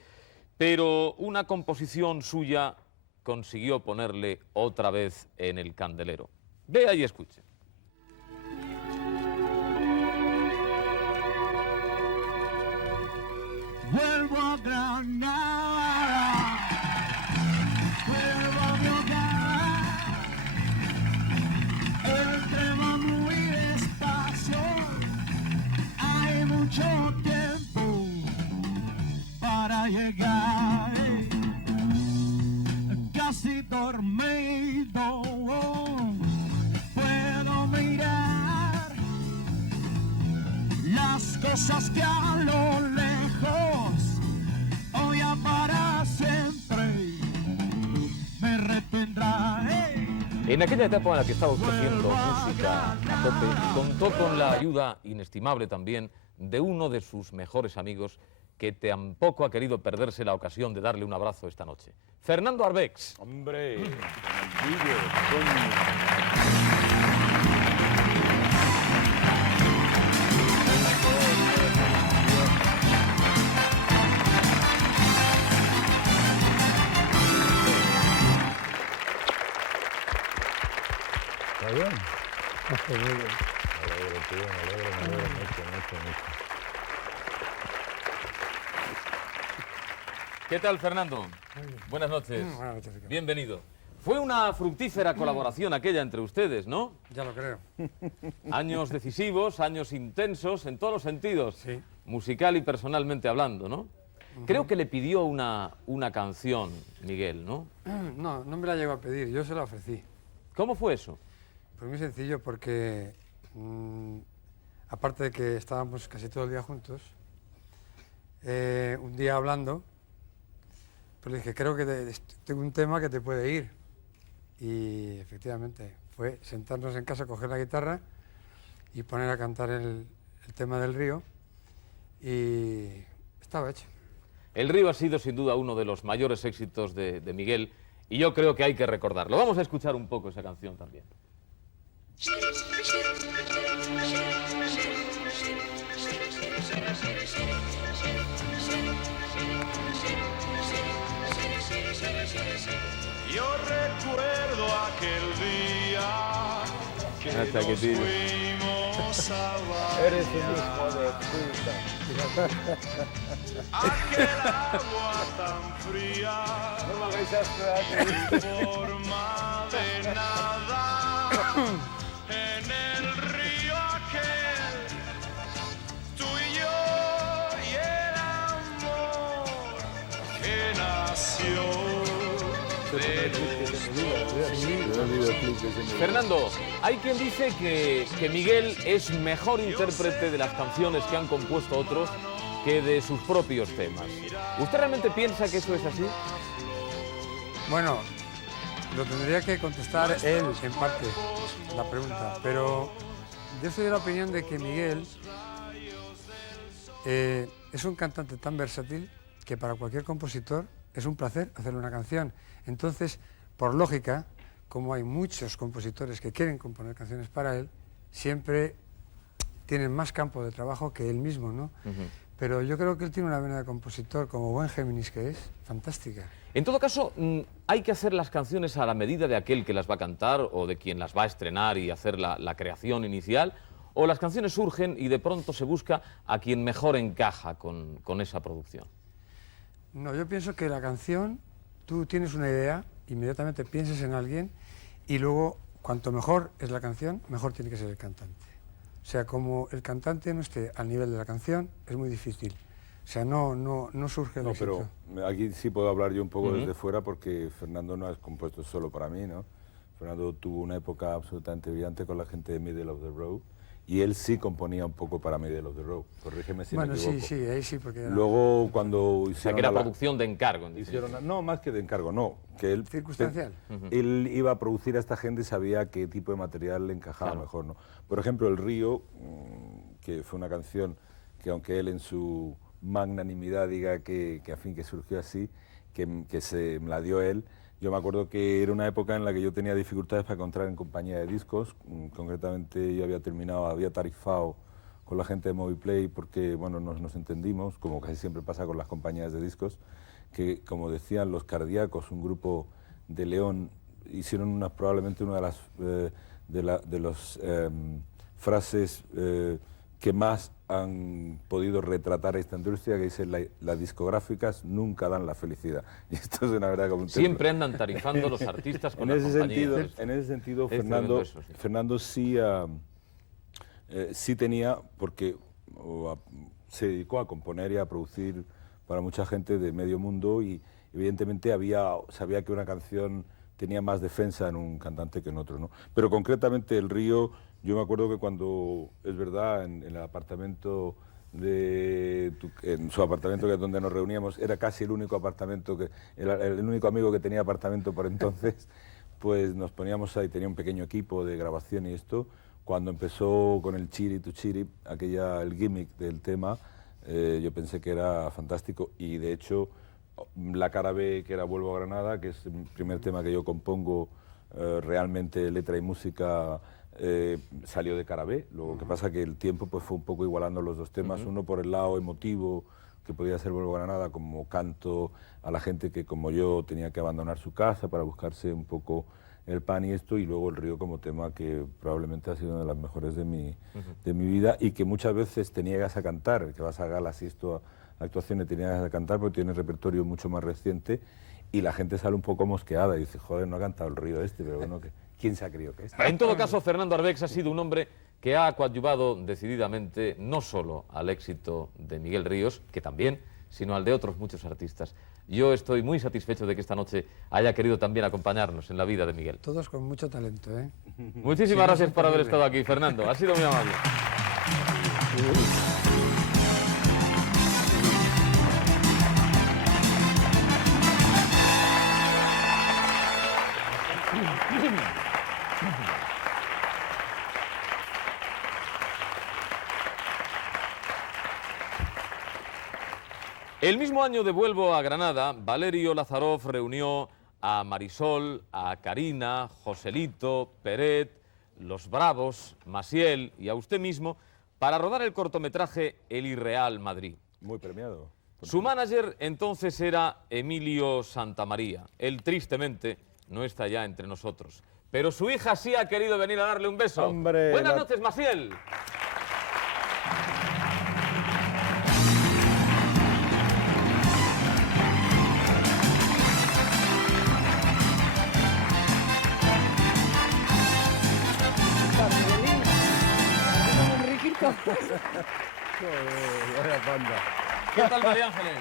pero una composición suya consiguió ponerle otra vez en el candelero. Vea y escuche. Vuelvo a Granada, vuelvo a mi hogar. El tren va muy despacio, hay mucho tiempo para llegar. Casi dormido, puedo mirar las cosas que a lo lejos, hoy ya para siempre me retendrá. En aquella etapa en la que estaba usted haciendo música a tope, contó con la ayuda inestimable también de uno de sus mejores amigos que tampoco ha querido perderse la ocasión de darle un abrazo esta noche. Fernando Arbex. ¡Hombre! ¿Está bien? Muy bien. Me alegro mucho. ¿Qué tal, Fernando? Buenas noches. Buenas noches, Ricardo. Bienvenido. Fue una fructífera colaboración aquella entre ustedes, ¿no? Ya lo creo. Años decisivos, años intensos, en todos los sentidos, Sí. musical y personalmente hablando, ¿no? Creo que le pidió una canción, Miguel, ¿no? No, no me la llegó a pedir, yo se la ofrecí. ¿Cómo fue eso? Pues muy sencillo, porque aparte de que estábamos casi todo el día juntos, un día hablando, pues le dije, creo que tengo un tema que te puede ir. Y efectivamente, fue sentarnos en casa, coger la guitarra y poner a cantar el tema del río, y estaba hecho. El río ha sido sin duda uno de los mayores éxitos de Miguel y yo creo que hay que recordarlo. Vamos a escuchar un poco esa canción también. Yo recuerdo aquel día que nos fuimos a bañar. Eres un hijo de puta. Aquel agua tan fría, No me hagáis esto, en forma de nada, en el río aquel, tú y yo y el amor que nació de Fernando, hay quien dice que Miguel es mejor intérprete de las canciones que han compuesto otros que de sus propios temas. ¿Usted realmente piensa que eso es así? Bueno, lo tendría que contestar él, en parte, la pregunta, pero yo soy de la opinión de que Miguel es un cantante tan versátil que para cualquier compositor es un placer hacerle una canción. Entonces, por lógica, como hay muchos compositores que quieren componer canciones para él, siempre tienen más campo de trabajo que él mismo, ¿no? Pero yo creo que él tiene una vena de compositor, como buen Géminis que es, fantástica. En todo caso, hay que hacer las canciones a la medida de aquel que las va a cantar o de quien las va a estrenar y hacer la creación inicial, ¿O las canciones surgen y de pronto se busca a quien mejor encaja con esa producción? No, yo pienso que la canción, tú tienes una idea, inmediatamente piensas en alguien y luego, cuanto mejor es la canción, mejor tiene que ser el cantante. O sea, como el cantante no esté al nivel de la canción, es muy difícil. O sea, no surge el éxito. Pero aquí sí puedo hablar yo un poco desde fuera porque Fernando no ha compuesto solo para mí, ¿no? Fernando tuvo una época absolutamente brillante con la gente de Middle of the Road y él sí componía un poco para Middle of the Road, corrígeme si me equivoco. Bueno, sí, ahí sí, porque... Luego cuando hicieron... O sea, que era producción de encargo. No, más que de encargo, no. Que él, circunstancial. Él iba a producir a esta gente y sabía qué tipo de material le encajaba mejor, ¿no? Por ejemplo, El Río, que fue una canción que aunque él en su magnanimidad diga que a fin que surgió así, que se me la dio él. Yo me acuerdo que era una época en la que yo tenía dificultades para encontrar en compañía de discos. Concretamente yo había tarifado con la gente de Moviplay porque, bueno, nos entendimos, como casi siempre pasa con las compañías de discos, que, como decían Los Cardíacos, un grupo de León, hicieron probablemente una de las frases que más han podido retratar esta industria, que dice las discográficas nunca dan la felicidad. Y esto es una verdad como un siempre andan tarifando los artistas con las compañías. En ese sentido, Fernando sí tenía, porque se dedicó a componer y a producir para mucha gente de medio mundo y evidentemente sabía que una canción tenía más defensa en un cantante que en otro, ¿no? Pero concretamente El Río, yo me acuerdo que cuando, es verdad, en el apartamento en su apartamento, que es donde nos reuníamos, era casi el único apartamento el único amigo que tenía apartamento por entonces, pues nos poníamos ahí, tenía un pequeño equipo de grabación y esto. Cuando empezó con el Chiri tu Chiri, el gimmick del tema, yo pensé que era fantástico y de hecho la cara B, que era Vuelvo a Granada, que es el primer tema que yo compongo realmente letra y música, salió de cara B. Lo que pasa que el tiempo pues fue un poco igualando los dos temas, uno por el lado emotivo, que podía ser Vuelvo a Granada, como canto a la gente que como yo tenía que abandonar su casa para buscarse un poco el pan y esto, y luego El Río como tema que probablemente ha sido una de las mejores de mi vida y que muchas veces te niegas a cantar, que vas a galas y esto, a actuaciones te niegas a cantar porque tienes repertorio mucho más reciente y la gente sale un poco mosqueada y dice, joder, no ha cantado El Río pero bueno, ¿quién se ha creído que es? En todo caso, Fernando Arbex ha sido un hombre que ha coadyuvado decididamente no solo al éxito de Miguel Ríos, que también, sino al de otros muchos artistas. Yo estoy muy satisfecho de que esta noche haya querido también acompañarnos en la vida de Miguel. Todos con mucho talento, ¿eh? Muchísimas gracias por haber estado aquí, Fernando. Ha sido muy amable. El mismo año de Vuelvo a Granada, Valerio Lazarov reunió a Marisol, a Karina, Joselito, Peret, Los Bravos, Maciel y a usted mismo para rodar el cortometraje El Irreal Madrid. Muy premiado. Su manager entonces era Emilio Santamaría. Él tristemente no está ya entre nosotros, pero su hija sí ha querido venir a darle un beso. ¡Hombre! Buenas noches, Maciel. ¿Qué tal, María Ángeles?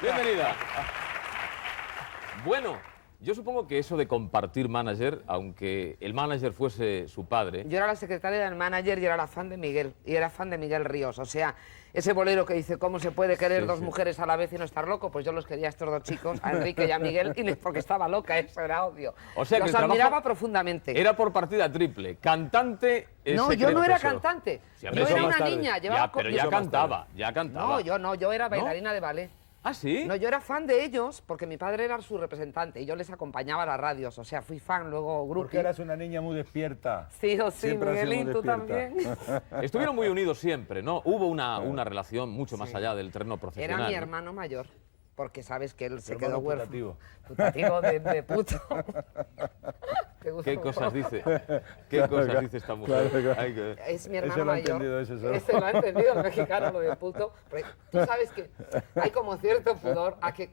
Bienvenida. Bueno, yo supongo que eso de compartir manager, aunque el manager fuese su padre... Yo era la secretaria del manager y era la fan de Miguel, y era fan de Miguel Ríos. O sea, ese bolero que dice, ¿cómo se puede querer dos mujeres a la vez y no estar loco? Pues yo los quería a estos dos chicos, a Enrique y a Miguel, porque estaba loca, eso era obvio. O sea, que los admiraba profundamente. Era por partida triple, cantante... No, yo no era cantante, yo era una niña. Pero ya cantaba, ya cantaba. No, yo era bailarina de ballet. ¿Ah, sí? No, yo era fan de ellos porque mi padre era su representante y yo les acompañaba a las radios. O sea, fui fan, luego grupo. Porque eras una niña muy despierta. Sí, Miguelín, tú también. Estuvieron muy unidos siempre, ¿no? Hubo una relación mucho más allá del terreno profesional. Era mi hermano mayor, porque sabes que él se quedó huérfano. Putativo de puto. ¿Te gusta ¿Qué un cosas poco? dice? ¿Qué cosas dice esta mujer? Ay, que- Es mi hermano Ese lo ha mayor. entendido, ese solo. Este lo ha entendido el mexicano, lo de puto. Pero tú sabes que hay como cierto pudor a que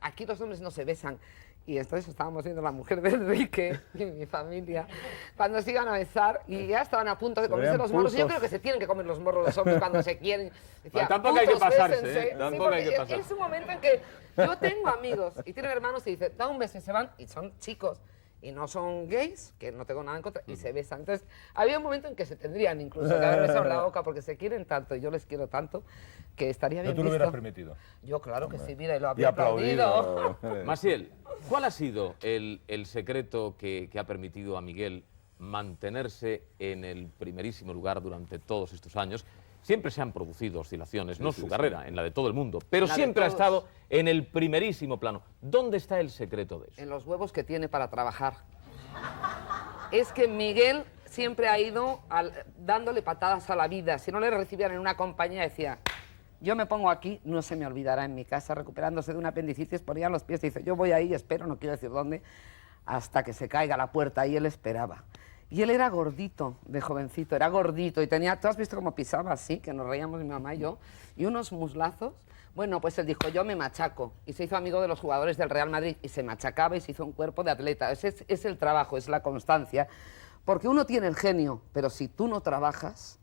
aquí los hombres no se besan. Y entonces estábamos viendo la mujer de Enrique y mi familia cuando se iban a besar y ya estaban a punto de Se comerse veían los morros. Y yo putos. creo que se tienen que comer los morros los hombres cuando se quieren. Decía, Tampoco hay que "Putos, pasarse, bésense". ¿eh? Tampoco porque hay que pasarse. Es un momento en que yo tengo amigos y tienen hermanos y dicen, da un beso y se van y son chicos. Y no son gays, que no tengo nada en contra, y se besan. Entonces, había un momento en que se tendrían incluso que haber besado en la boca porque se quieren tanto y yo les quiero tanto que estaría bien ¿No tú lo visto. hubieras permitido? Yo claro que sí, mira, y lo Y habría aplaudido. Maciel, ¿cuál ha sido el secreto que ha permitido a Miguel mantenerse en el primerísimo lugar durante todos estos años? Siempre se han producido oscilaciones, no su carrera, en la de todo el mundo, pero La de siempre ha todos. estado en el primerísimo plano. ¿Dónde está el secreto de eso? En los huevos que tiene para trabajar. Es que Miguel siempre ha ido dándole patadas a la vida. Si no le recibían en una compañía, decía, yo me pongo aquí, no se me olvidará en mi casa, recuperándose de una apendicitis, ponía los pies y dice, yo voy ahí, espero, no quiero decir dónde, hasta que se caiga la puerta. Y él esperaba. Y él era gordito, de jovencito, era gordito y tenía, ¿tú has visto cómo pisaba así? Que nos reíamos mi mamá y yo, y unos muslazos. Bueno, pues él dijo, yo me machaco, y se hizo amigo de los jugadores del Real Madrid, y se machacaba y se hizo un cuerpo de atleta. Ese es el trabajo, es la constancia, porque uno tiene el genio, pero si tú no trabajas,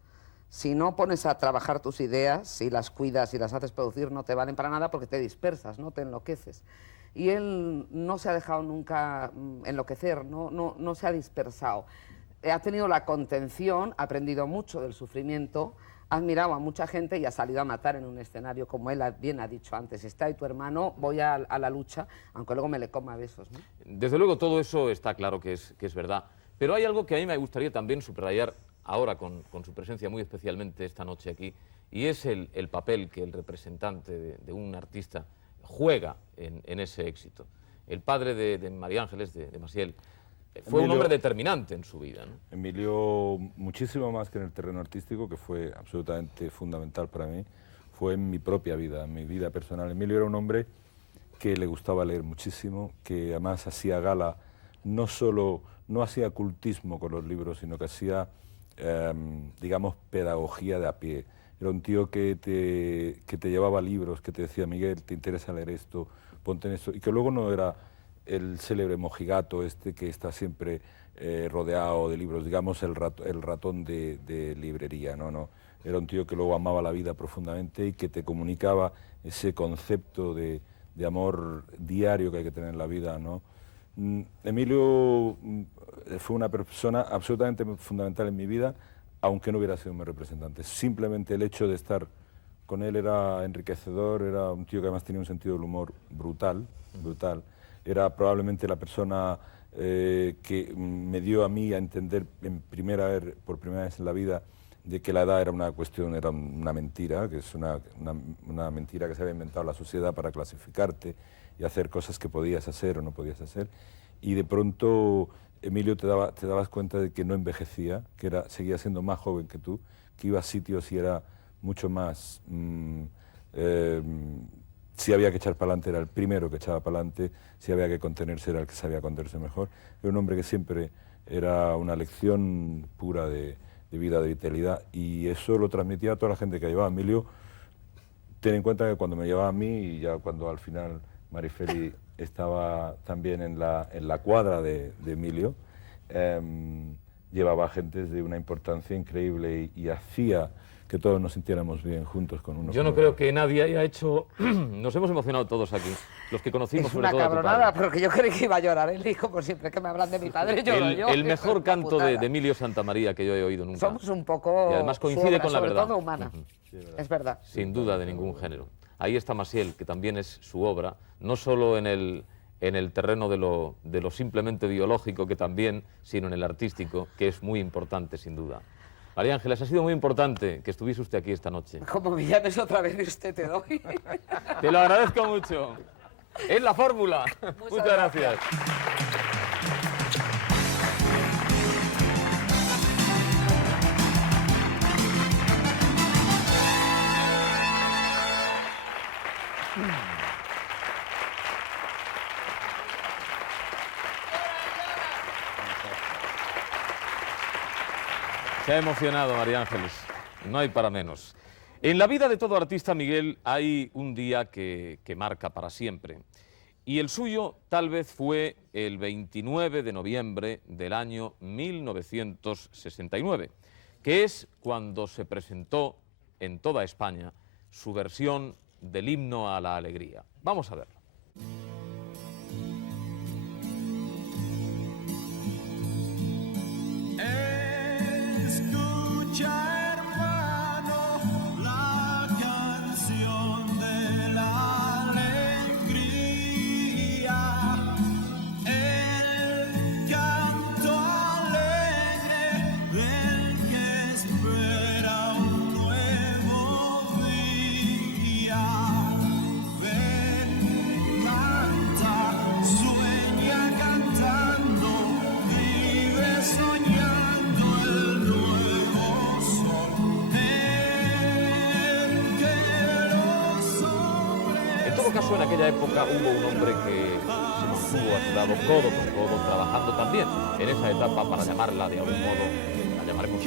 si no pones a trabajar tus ideas, si las cuidas y las haces producir, no te valen para nada porque te dispersas, no te enloqueces. Y él no se ha dejado nunca enloquecer, no se ha dispersado. Ha tenido la contención, ha aprendido mucho del sufrimiento, ha admirado a mucha gente y ha salido a matar en un escenario, como él bien ha dicho antes. Está ahí tu hermano, voy a la lucha, aunque luego me le coma a besos, ¿no? Desde luego todo eso está claro que es verdad, pero hay algo que a mí me gustaría también subrayar ahora con su presencia muy especialmente esta noche aquí, y es el papel que el representante de un artista juega en ese éxito. El padre de María Ángeles, de Maciel, fue un hombre determinante en su vida, ¿no? Emilio, muchísimo más que en el terreno artístico, que fue absolutamente fundamental para mí, fue en mi propia vida, en mi vida personal. Emilio era un hombre que le gustaba leer muchísimo, que además hacía gala, no hacía cultismo con los libros, sino que hacía, digamos, pedagogía de a pie. Era un tío que te llevaba libros, que te decía, Miguel, ¿te interesa leer esto? Ponte en esto. Y que luego no era el célebre mojigato este que está siempre rodeado de libros, digamos el ratón de librería, no. Era un tío que luego amaba la vida profundamente y que te comunicaba ese concepto de amor diario que hay que tener en la vida, ¿no? Emilio fue una persona absolutamente fundamental en mi vida, aunque no hubiera sido mi representante. Simplemente el hecho de estar con él era enriquecedor, era un tío que además tenía un sentido del humor brutal. Era probablemente la persona que me dio a mí a entender por primera vez en la vida de que la edad era una cuestión, era una mentira, que es una mentira que se había inventado la sociedad para clasificarte y hacer cosas que podías hacer o no podías hacer. Y de pronto, Emilio, te dabas cuenta de que no envejecía, que seguía siendo más joven que tú, que iba a sitios y era mucho más... si había que echar para adelante era el primero que echaba para adelante, si había que contenerse era el que sabía contenerse mejor. Era un hombre que siempre era una lección pura de vida, de vitalidad, y eso lo transmitía a toda la gente que llevaba. Emilio, ten en cuenta que cuando me llevaba a mí, y ya cuando al final Marifeli estaba también en la cuadra de Emilio, llevaba gentes de una importancia increíble y hacía que todos nos sintiéramos bien juntos con uno. Yo no creo que nadie haya hecho... Nos hemos emocionado todos aquí, los que conocimos Es sobre una todo a tu cabronada, padre. porque yo creí que iba a llorar él, y como siempre que me hablan de mi padre, lloro yo. El Es mejor una canto putada. de Emilio Santamaría que yo he oído nunca. Somos un poco... Y además su coincide obra, con la sobre verdad. todo humana. Es verdad. Sin duda de ningún género. Ahí está Maciel, que también es su obra, no solo en el terreno de lo simplemente biológico, que también, sino en el artístico, que es muy importante, sin duda. María Ángeles, ha sido muy importante que estuviese usted aquí esta noche. Como me llames otra vez y usted te doy. Te lo agradezco mucho. Es la fórmula. Muchas gracias. Se ha emocionado María Ángeles, no hay para menos. En la vida de todo artista, Miguel, hay un día que marca para siempre. Y el suyo tal vez fue el 29 de noviembre del año 1969, que es cuando se presentó en toda España su versión del himno a la alegría. Vamos a verlo. Escucha, hermano, la canción de la alegría, el canto alegre del que espera un nuevo día. Ven, canta, sueña cantando, vive soñando el nuevo sol. Ven, que los hombres. En todo caso, en aquella época hubo un hombre que se mantuvo a su lado codo con codo, trabajando también en esa etapa, para llamarla de algún modo, la llamaremos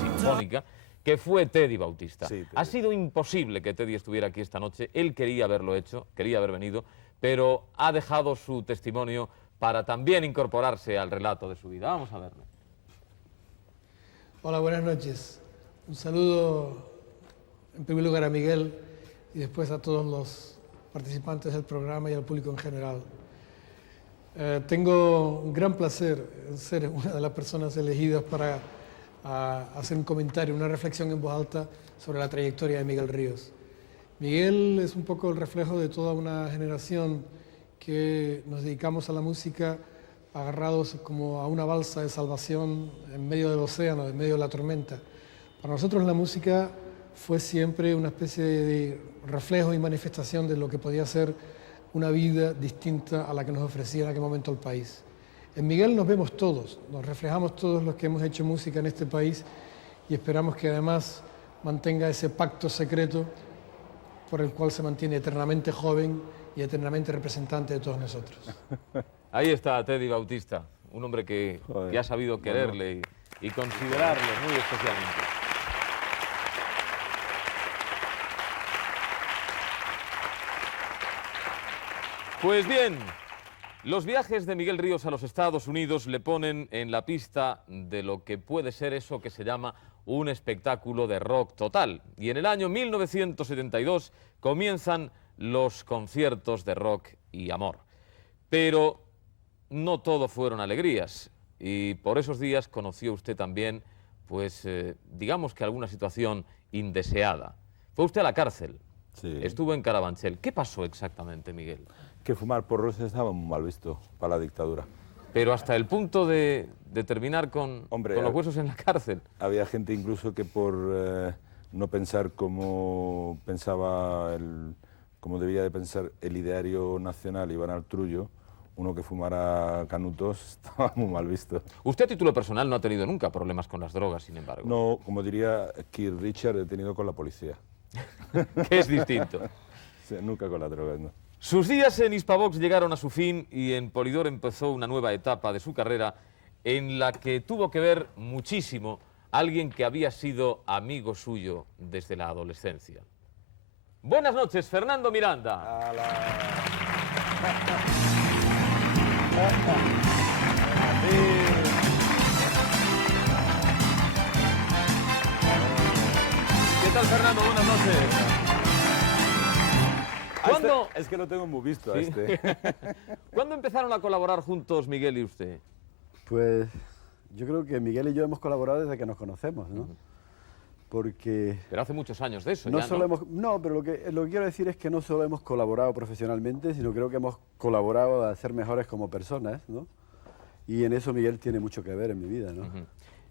sinfónica, que fue Teddy Bautista. Sí, Teddy. Ha sido imposible que Teddy estuviera aquí esta noche. Él quería haberlo hecho, quería haber venido, pero ha dejado su testimonio para también incorporarse al relato de su vida. Vamos a verlo. Hola, buenas noches. Un saludo en primer lugar a Miguel y después a todos los participantes del programa y al público en general. Tengo un gran placer en ser una de las personas elegidas para hacer un comentario, una reflexión en voz alta sobre la trayectoria de Miguel Ríos. Miguel es un poco el reflejo de toda una generación que nos dedicamos a la música agarrados como a una balsa de salvación en medio del océano, en medio de la tormenta. Para nosotros la música fue siempre una especie de reflejo y manifestación de lo que podía ser una vida distinta a la que nos ofrecía en aquel momento el país. En Miguel nos vemos todos, nos reflejamos todos los que hemos hecho música en este país y esperamos que además mantenga ese pacto secreto por el cual se mantiene eternamente joven y eternamente representante de todos nosotros. Ahí está Teddy Bautista, un hombre que ha sabido quererle y considerarle muy especialmente. Pues bien, los viajes de Miguel Ríos a los Estados Unidos le ponen en la pista de lo que puede ser eso que se llama un espectáculo de rock total. Y en el año 1972 comienzan los conciertos de rock y amor. Pero no todo fueron alegrías, y por esos días conoció usted también, pues, digamos que alguna situación indeseada. Fue usted a la cárcel, Sí. estuvo en Carabanchel. ¿Qué pasó exactamente, Miguel? Que fumar porros estaba muy mal visto para la dictadura. Pero hasta el punto de terminar con los huesos en la cárcel. Había gente incluso que por no pensar como pensaba como debía de pensar el ideario nacional Iván Artrullo, uno que fumara canutos estaba muy mal visto. Usted a título personal no ha tenido nunca problemas con las drogas, sin embargo. No, como diría Keith Richards, he tenido con la policía. Que es distinto. Sí, nunca con las drogas, no. Sus días en Hispavox llegaron a su fin y en Polydor empezó una nueva etapa de su carrera en la que tuvo que ver muchísimo alguien que había sido amigo suyo desde la adolescencia. Buenas noches, Fernando Miranda. ¿Qué tal, Fernando? Buenas noches. ¿Cuándo? Es que lo tengo muy visto Sí. a este. ¿Cuándo empezaron a colaborar juntos Miguel y usted? Pues yo creo que Miguel y yo hemos colaborado desde que nos conocemos, ¿no? Porque... Pero hace muchos años de eso no ya, solo ¿no? no, pero lo que quiero decir es que no solo hemos colaborado profesionalmente, sino creo que hemos colaborado a ser mejores como personas, ¿no? Y en eso Miguel tiene mucho que ver en mi vida, ¿no?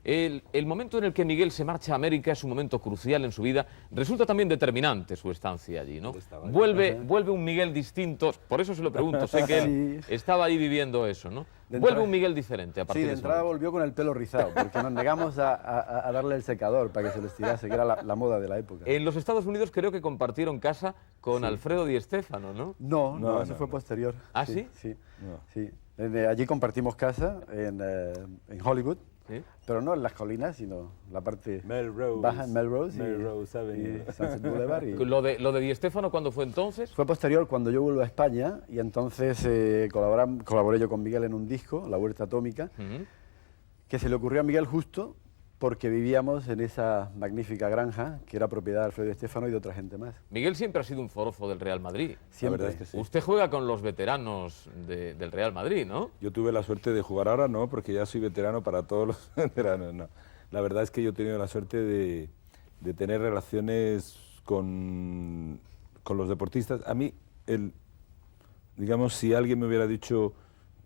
El momento en el que Miguel se marcha a América es un momento crucial en su vida. Resulta también determinante su estancia allí, ¿no? Vuelve un Miguel distinto, por eso se lo pregunto, sé que él estaba ahí viviendo eso, ¿no? Vuelve un Miguel diferente a partir Sí, de de ese entrada momento. volvió con el pelo rizado, porque nos negamos a darle el secador para que se lo estirase, que era la moda de la época. En los Estados Unidos creo que compartieron casa con Sí. Alfredo Di Stéfano, ¿no? No, eso fue posterior. ¿Ah, sí? Sí. Allí compartimos casa en Hollywood. ¿Sí? Pero no en las colinas, sino la parte Melrose, baja, Melrose, Melrose Avenue. y Sunset Boulevard. Y ¿Lo de Di Stéfano cuándo fue entonces? fue posterior cuando yo vuelvo a España y entonces colaboré yo con Miguel en un disco, La Huerta Atómica, que se le ocurrió a Miguel justo porque vivíamos en esa magnífica granja que era propiedad de Alfredo Di Stéfano y de otra gente más. Miguel siempre ha sido un forofo del Real Madrid. Siempre. La verdad es que sí. Usted juega con los veteranos del Real Madrid, ¿no? Yo tuve la suerte de jugar ahora, no, porque ya soy veterano para todos los veteranos, no. La verdad es que yo he tenido la suerte de tener relaciones con los deportistas. A mí, digamos, si alguien me hubiera dicho,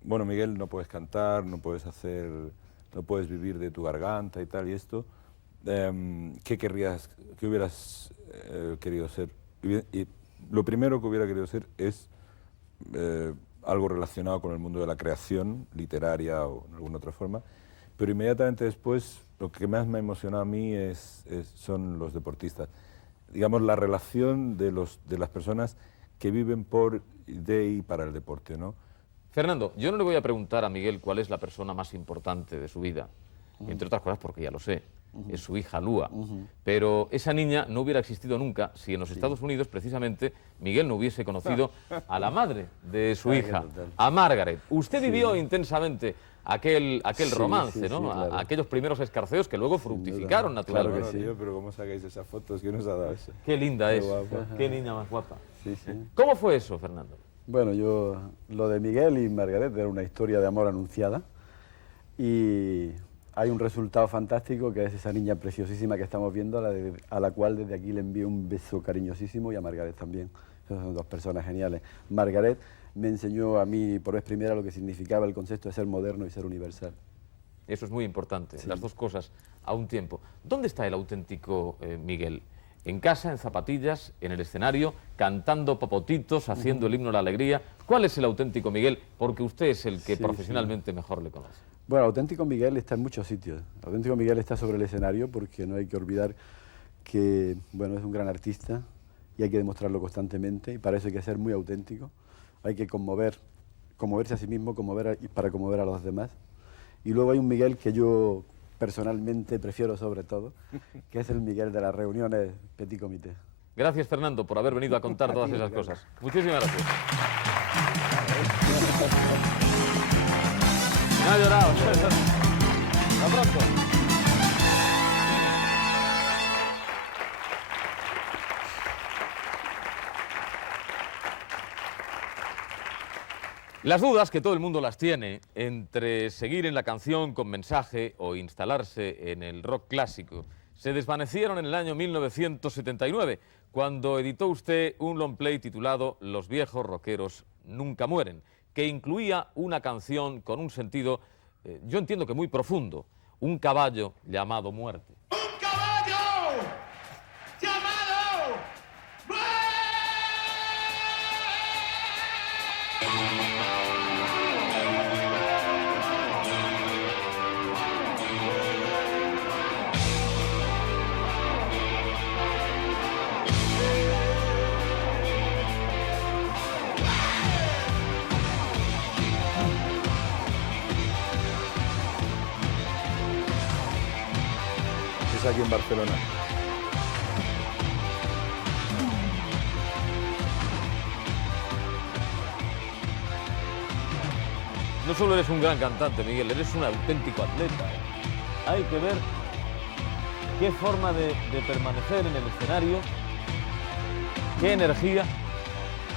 bueno, Miguel, no puedes cantar, no puedes vivir de tu garganta y tal y esto, ¿qué hubieras querido ser? Y lo primero que hubiera querido ser es algo relacionado con el mundo de la creación literaria o en alguna otra forma, pero inmediatamente después lo que más me emociona a mí son los deportistas. Digamos, la relación de las personas que viven de y para el deporte, ¿no? Fernando, yo no le voy a preguntar a Miguel cuál es la persona más importante de su vida, entre otras cosas porque ya lo sé, es su hija Lua, pero esa niña no hubiera existido nunca si en los Estados Unidos precisamente Miguel no hubiese conocido a la madre de su hija, a Margaret. Usted vivió intensamente aquel romance, ¿no? Claro. Aquellos primeros escarceos que luego fructificaron naturalmente. Claro que sí. Pero ¿cómo sacáis esas fotos? ¿Quién nos ha dado eso? Qué linda es, qué niña más guapa. ¿Cómo fue eso, Fernando? Bueno, lo de Miguel y Margaret era una historia de amor anunciada y hay un resultado fantástico que es esa niña preciosísima que estamos viendo, a la cual desde aquí le envío un beso cariñosísimo y a Margaret también. Son dos personas geniales. Margaret me enseñó a mí por vez primera lo que significaba el concepto de ser moderno y ser universal. Eso es muy importante, las dos cosas a un tiempo. ¿Dónde está el auténtico Miguel? ¿En casa, en zapatillas, en el escenario, cantando popotitos, haciendo el himno a la alegría? ¿Cuál es el auténtico Miguel? Porque usted es el que profesionalmente mejor le conoce. Bueno, auténtico Miguel está en muchos sitios. Auténtico Miguel está sobre el escenario porque no hay que olvidar que, bueno, es un gran artista y hay que demostrarlo constantemente y para eso hay que ser muy auténtico. Hay que conmoverse a sí mismo para conmover a los demás. Y luego hay un Miguel que yo personalmente prefiero sobre todo, que es el Miguel de las reuniones Petit Comité. Gracias, Fernando, por haber venido a contar todas esas cosas. Muchísimas gracias. Me ha llorado. Hasta pronto. Las dudas, que todo el mundo las tiene, entre seguir en la canción con mensaje o instalarse en el rock clásico, se desvanecieron en el año 1979, cuando editó usted un long play titulado Los viejos rockeros nunca mueren, que incluía una canción con un sentido, yo entiendo que muy profundo, un caballo llamado muerte. Es aquí en Barcelona. No solo eres un gran cantante, Miguel, eres un auténtico atleta. Hay que ver qué forma de permanecer en el escenario, qué energía.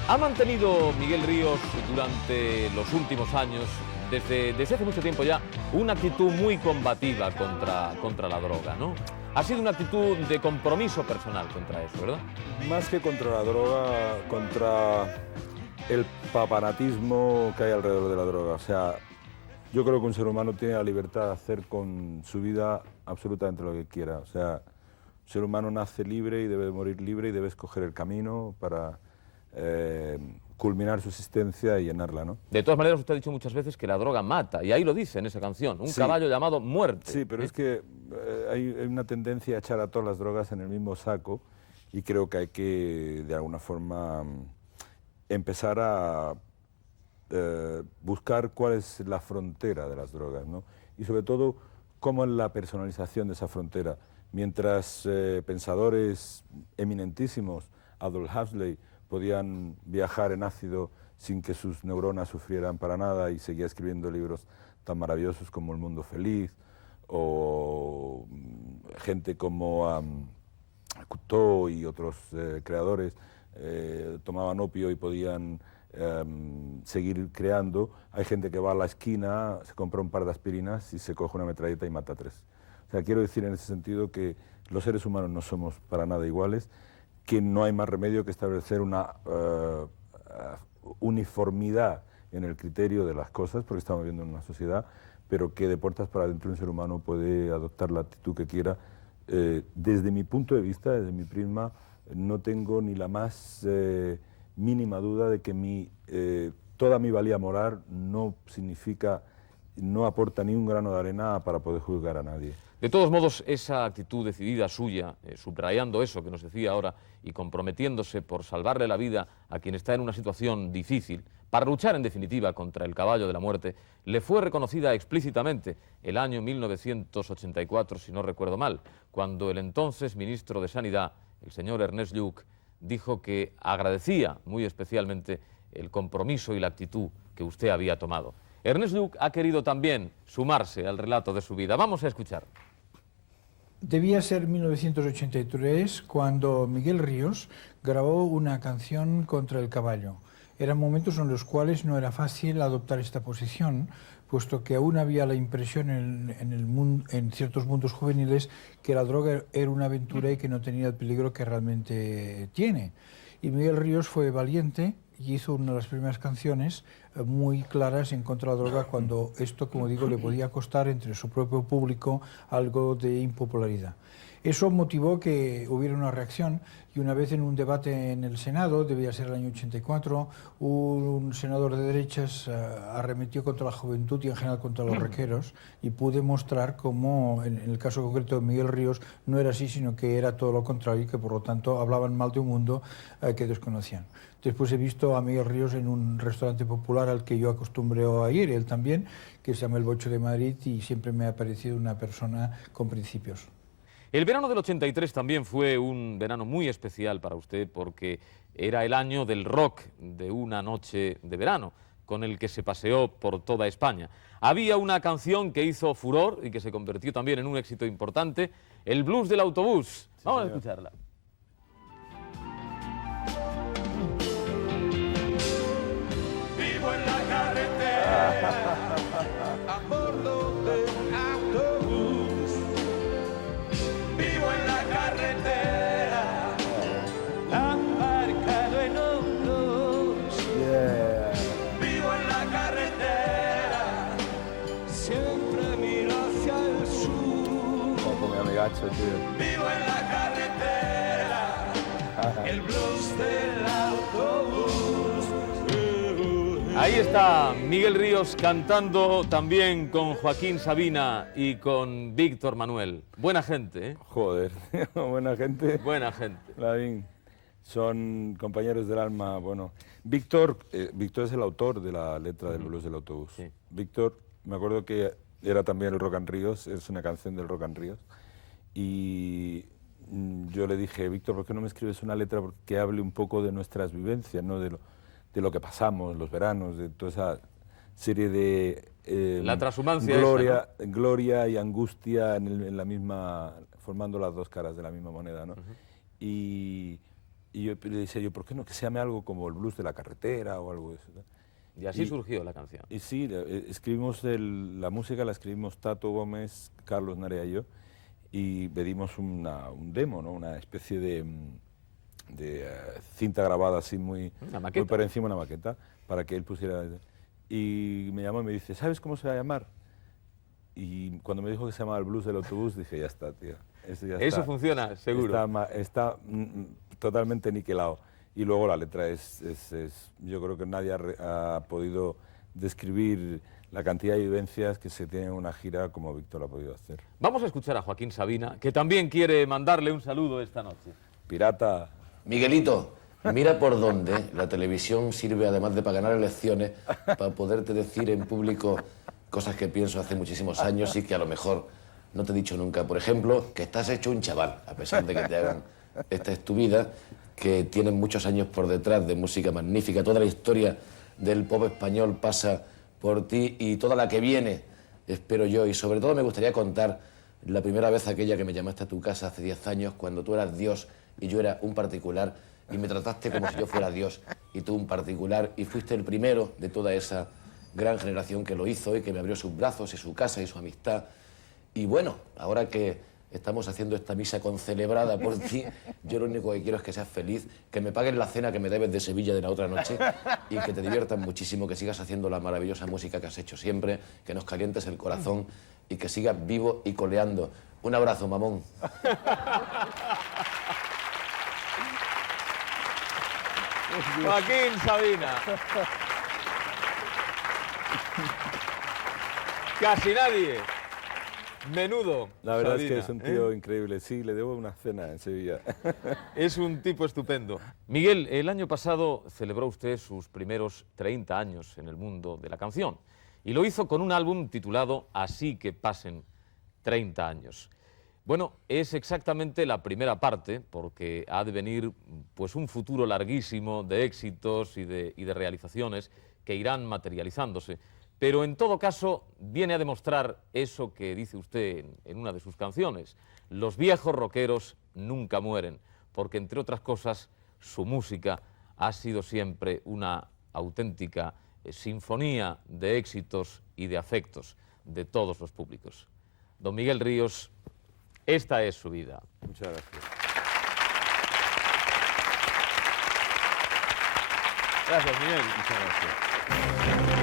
Ha mantenido Miguel Ríos durante los últimos años, desde hace mucho tiempo ya, una actitud muy combativa contra la droga, ¿no? Ha sido una actitud de compromiso personal contra eso, ¿verdad? Más que contra la droga, contra el papanatismo que hay alrededor de la droga. O sea, yo creo que un ser humano tiene la libertad de hacer con su vida absolutamente lo que quiera. O sea, un ser humano nace libre y debe morir libre y debe escoger el camino para culminar su existencia y llenarla, ¿no? De todas maneras, usted ha dicho muchas veces que la droga mata, y ahí lo dice en esa canción, un caballo llamado muerte. Sí, pero es que hay una tendencia a echar a todas las drogas en el mismo saco y creo que hay que, de alguna forma, empezar a buscar cuál es la frontera de las drogas, ¿no? Y sobre todo, cómo es la personalización de esa frontera. Mientras pensadores eminentísimos, Aldous Huxley, podían viajar en ácido sin que sus neuronas sufrieran para nada y seguía escribiendo libros tan maravillosos como El mundo feliz, o gente como Cousteau y otros creadores tomaban opio y podían seguir creando. Hay gente que va a la esquina, se compra un par de aspirinas y se coge una metralleta y mata a 3. O sea, quiero decir en ese sentido que los seres humanos no somos para nada iguales, que no hay más remedio que establecer una uniformidad en el criterio de las cosas, porque estamos viviendo en una sociedad, pero que de puertas para adentro un ser humano puede adoptar la actitud que quiera. Desde mi punto de vista, desde mi prisma, no tengo ni la más mínima duda de que toda mi valía moral no significa, no aporta ni un grano de arena para poder juzgar a nadie. De todos modos, esa actitud decidida suya, subrayando eso que nos decía ahora y comprometiéndose por salvarle la vida a quien está en una situación difícil, para luchar en definitiva contra el caballo de la muerte, le fue reconocida explícitamente el año 1984, si no recuerdo mal, cuando el entonces ministro de Sanidad, el señor Ernest Lluch, dijo que agradecía muy especialmente el compromiso y la actitud que usted había tomado. Ernest Lluch ha querido también sumarse al relato de su vida. Vamos a escuchar. Debía ser 1983 cuando Miguel Ríos grabó una canción contra el caballo. Eran momentos en los cuales no era fácil adoptar esta posición, puesto que aún había la impresión en ciertos mundos juveniles que la droga era una aventura y que no tenía el peligro que realmente tiene. Y Miguel Ríos fue valiente y hizo una de las primeras canciones muy claras en contra de la droga, cuando esto, como digo, le podía costar entre su propio público algo de impopularidad. Eso motivó que hubiera una reacción, y una vez en un debate en el Senado, debía ser el año 84, un senador de derechas arremetió contra la juventud y en general contra los roqueros, y pude mostrar cómo, en el caso concreto de Miguel Ríos, no era así, sino que era todo lo contrario, y que por lo tanto hablaban mal de un mundo que desconocían. Después he visto a Miguel Ríos en un restaurante popular al que yo acostumbré a ir, él también, que se llama El Bocho de Madrid, y siempre me ha parecido una persona con principios. El verano del 83 también fue un verano muy especial para usted, porque era el año del rock de Una noche de verano, con el que se paseó por toda España. Había una canción que hizo furor y que se convirtió también en un éxito importante, el blues del autobús. Sí, vamos a escucharla. Vivo en la carretera, a bordo de un autobús. Vivo en la carretera, aparcado en otros. Vivo en la carretera, siempre miro hacia el sur. Vivo en la carretera, el blues del autobús. Ahí está Miguel Ríos cantando también con Joaquín Sabina y con Víctor Manuel. Buena gente, ¿eh? Joder, buena gente. Buena gente. Lavín, son compañeros del alma. Bueno, Víctor es el autor de la letra del blues del autobús. Sí. Víctor, me acuerdo que era también el Rock and Ríos, es una canción del Rock and Ríos. Y yo le dije, Víctor, ¿por qué no me escribes una letra que hable un poco de nuestras vivencias, ¿no? de lo que pasamos, los veranos, de toda esa serie de la transhumancia gloria, esa, ¿no? Gloria y angustia en la misma, formando las dos caras de la misma moneda, ¿no? Y yo le decía, ¿por qué no que se llame algo como el blues de la carretera o algo de eso, ¿no? Y así surgió la canción. Y sí, escribimos la música la escribimos Tato Gómez, Carlos Narea y yo, y pedimos un demo, ¿no? Una especie de cinta grabada así muy por encima, una maqueta, para que él pusiera. Y me llamó y me dice, ¿sabes cómo se va a llamar? Y cuando me dijo que se llamaba el blues del autobús, dije, ya está, tío. Eso funciona, seguro. Está totalmente niquelado. Y luego la letra yo creo que nadie ha podido describir la cantidad de vivencias que se tiene en una gira como Víctor ha podido hacer. Vamos a escuchar a Joaquín Sabina, que también quiere mandarle un saludo esta noche. Pirata. Miguelito, mira por dónde la televisión sirve, además de para ganar elecciones, para poderte decir en público cosas que pienso hace muchísimos años y que a lo mejor no te he dicho nunca, por ejemplo, que estás hecho un chaval, a pesar de que te hagan esta es tu vida, que tienes muchos años por detrás de música magnífica, toda la historia del pop español pasa por ti y toda la que viene, espero yo, y sobre todo me gustaría contar la primera vez aquella que me llamaste a tu casa hace 10 años, cuando tú eras Dios y yo era un particular, y me trataste como si yo fuera Dios y tú un particular, y fuiste el primero de toda esa gran generación que lo hizo y que me abrió sus brazos y su casa y su amistad. Y bueno, ahora que estamos haciendo esta misa concelebrada por ti, yo lo único que quiero es que seas feliz, que me paguen la cena que me debes de Sevilla de la otra noche y que te diviertas muchísimo, que sigas haciendo la maravillosa música que has hecho siempre, que nos calientes el corazón y que sigas vivo y coleando. Un abrazo, mamón. Joaquín Sabina. Casi nadie. Menudo. La verdad es que Sabina, es un tío increíble. Sí, le debo una cena en Sevilla. Es un tipo estupendo. Miguel, el año pasado celebró usted sus primeros 30 años en el mundo de la canción y lo hizo con un álbum titulado Así que pasen 30 años. Bueno, es exactamente la primera parte, porque ha de venir pues, un futuro larguísimo de éxitos y de realizaciones que irán materializándose. Pero en todo caso viene a demostrar eso que dice usted en una de sus canciones. Los viejos rockeros nunca mueren, porque entre otras cosas su música ha sido siempre una auténtica sinfonía de éxitos y de afectos de todos los públicos. Don Miguel Ríos, esta es su vida. Muchas gracias. Gracias, Miguel. Muchas gracias.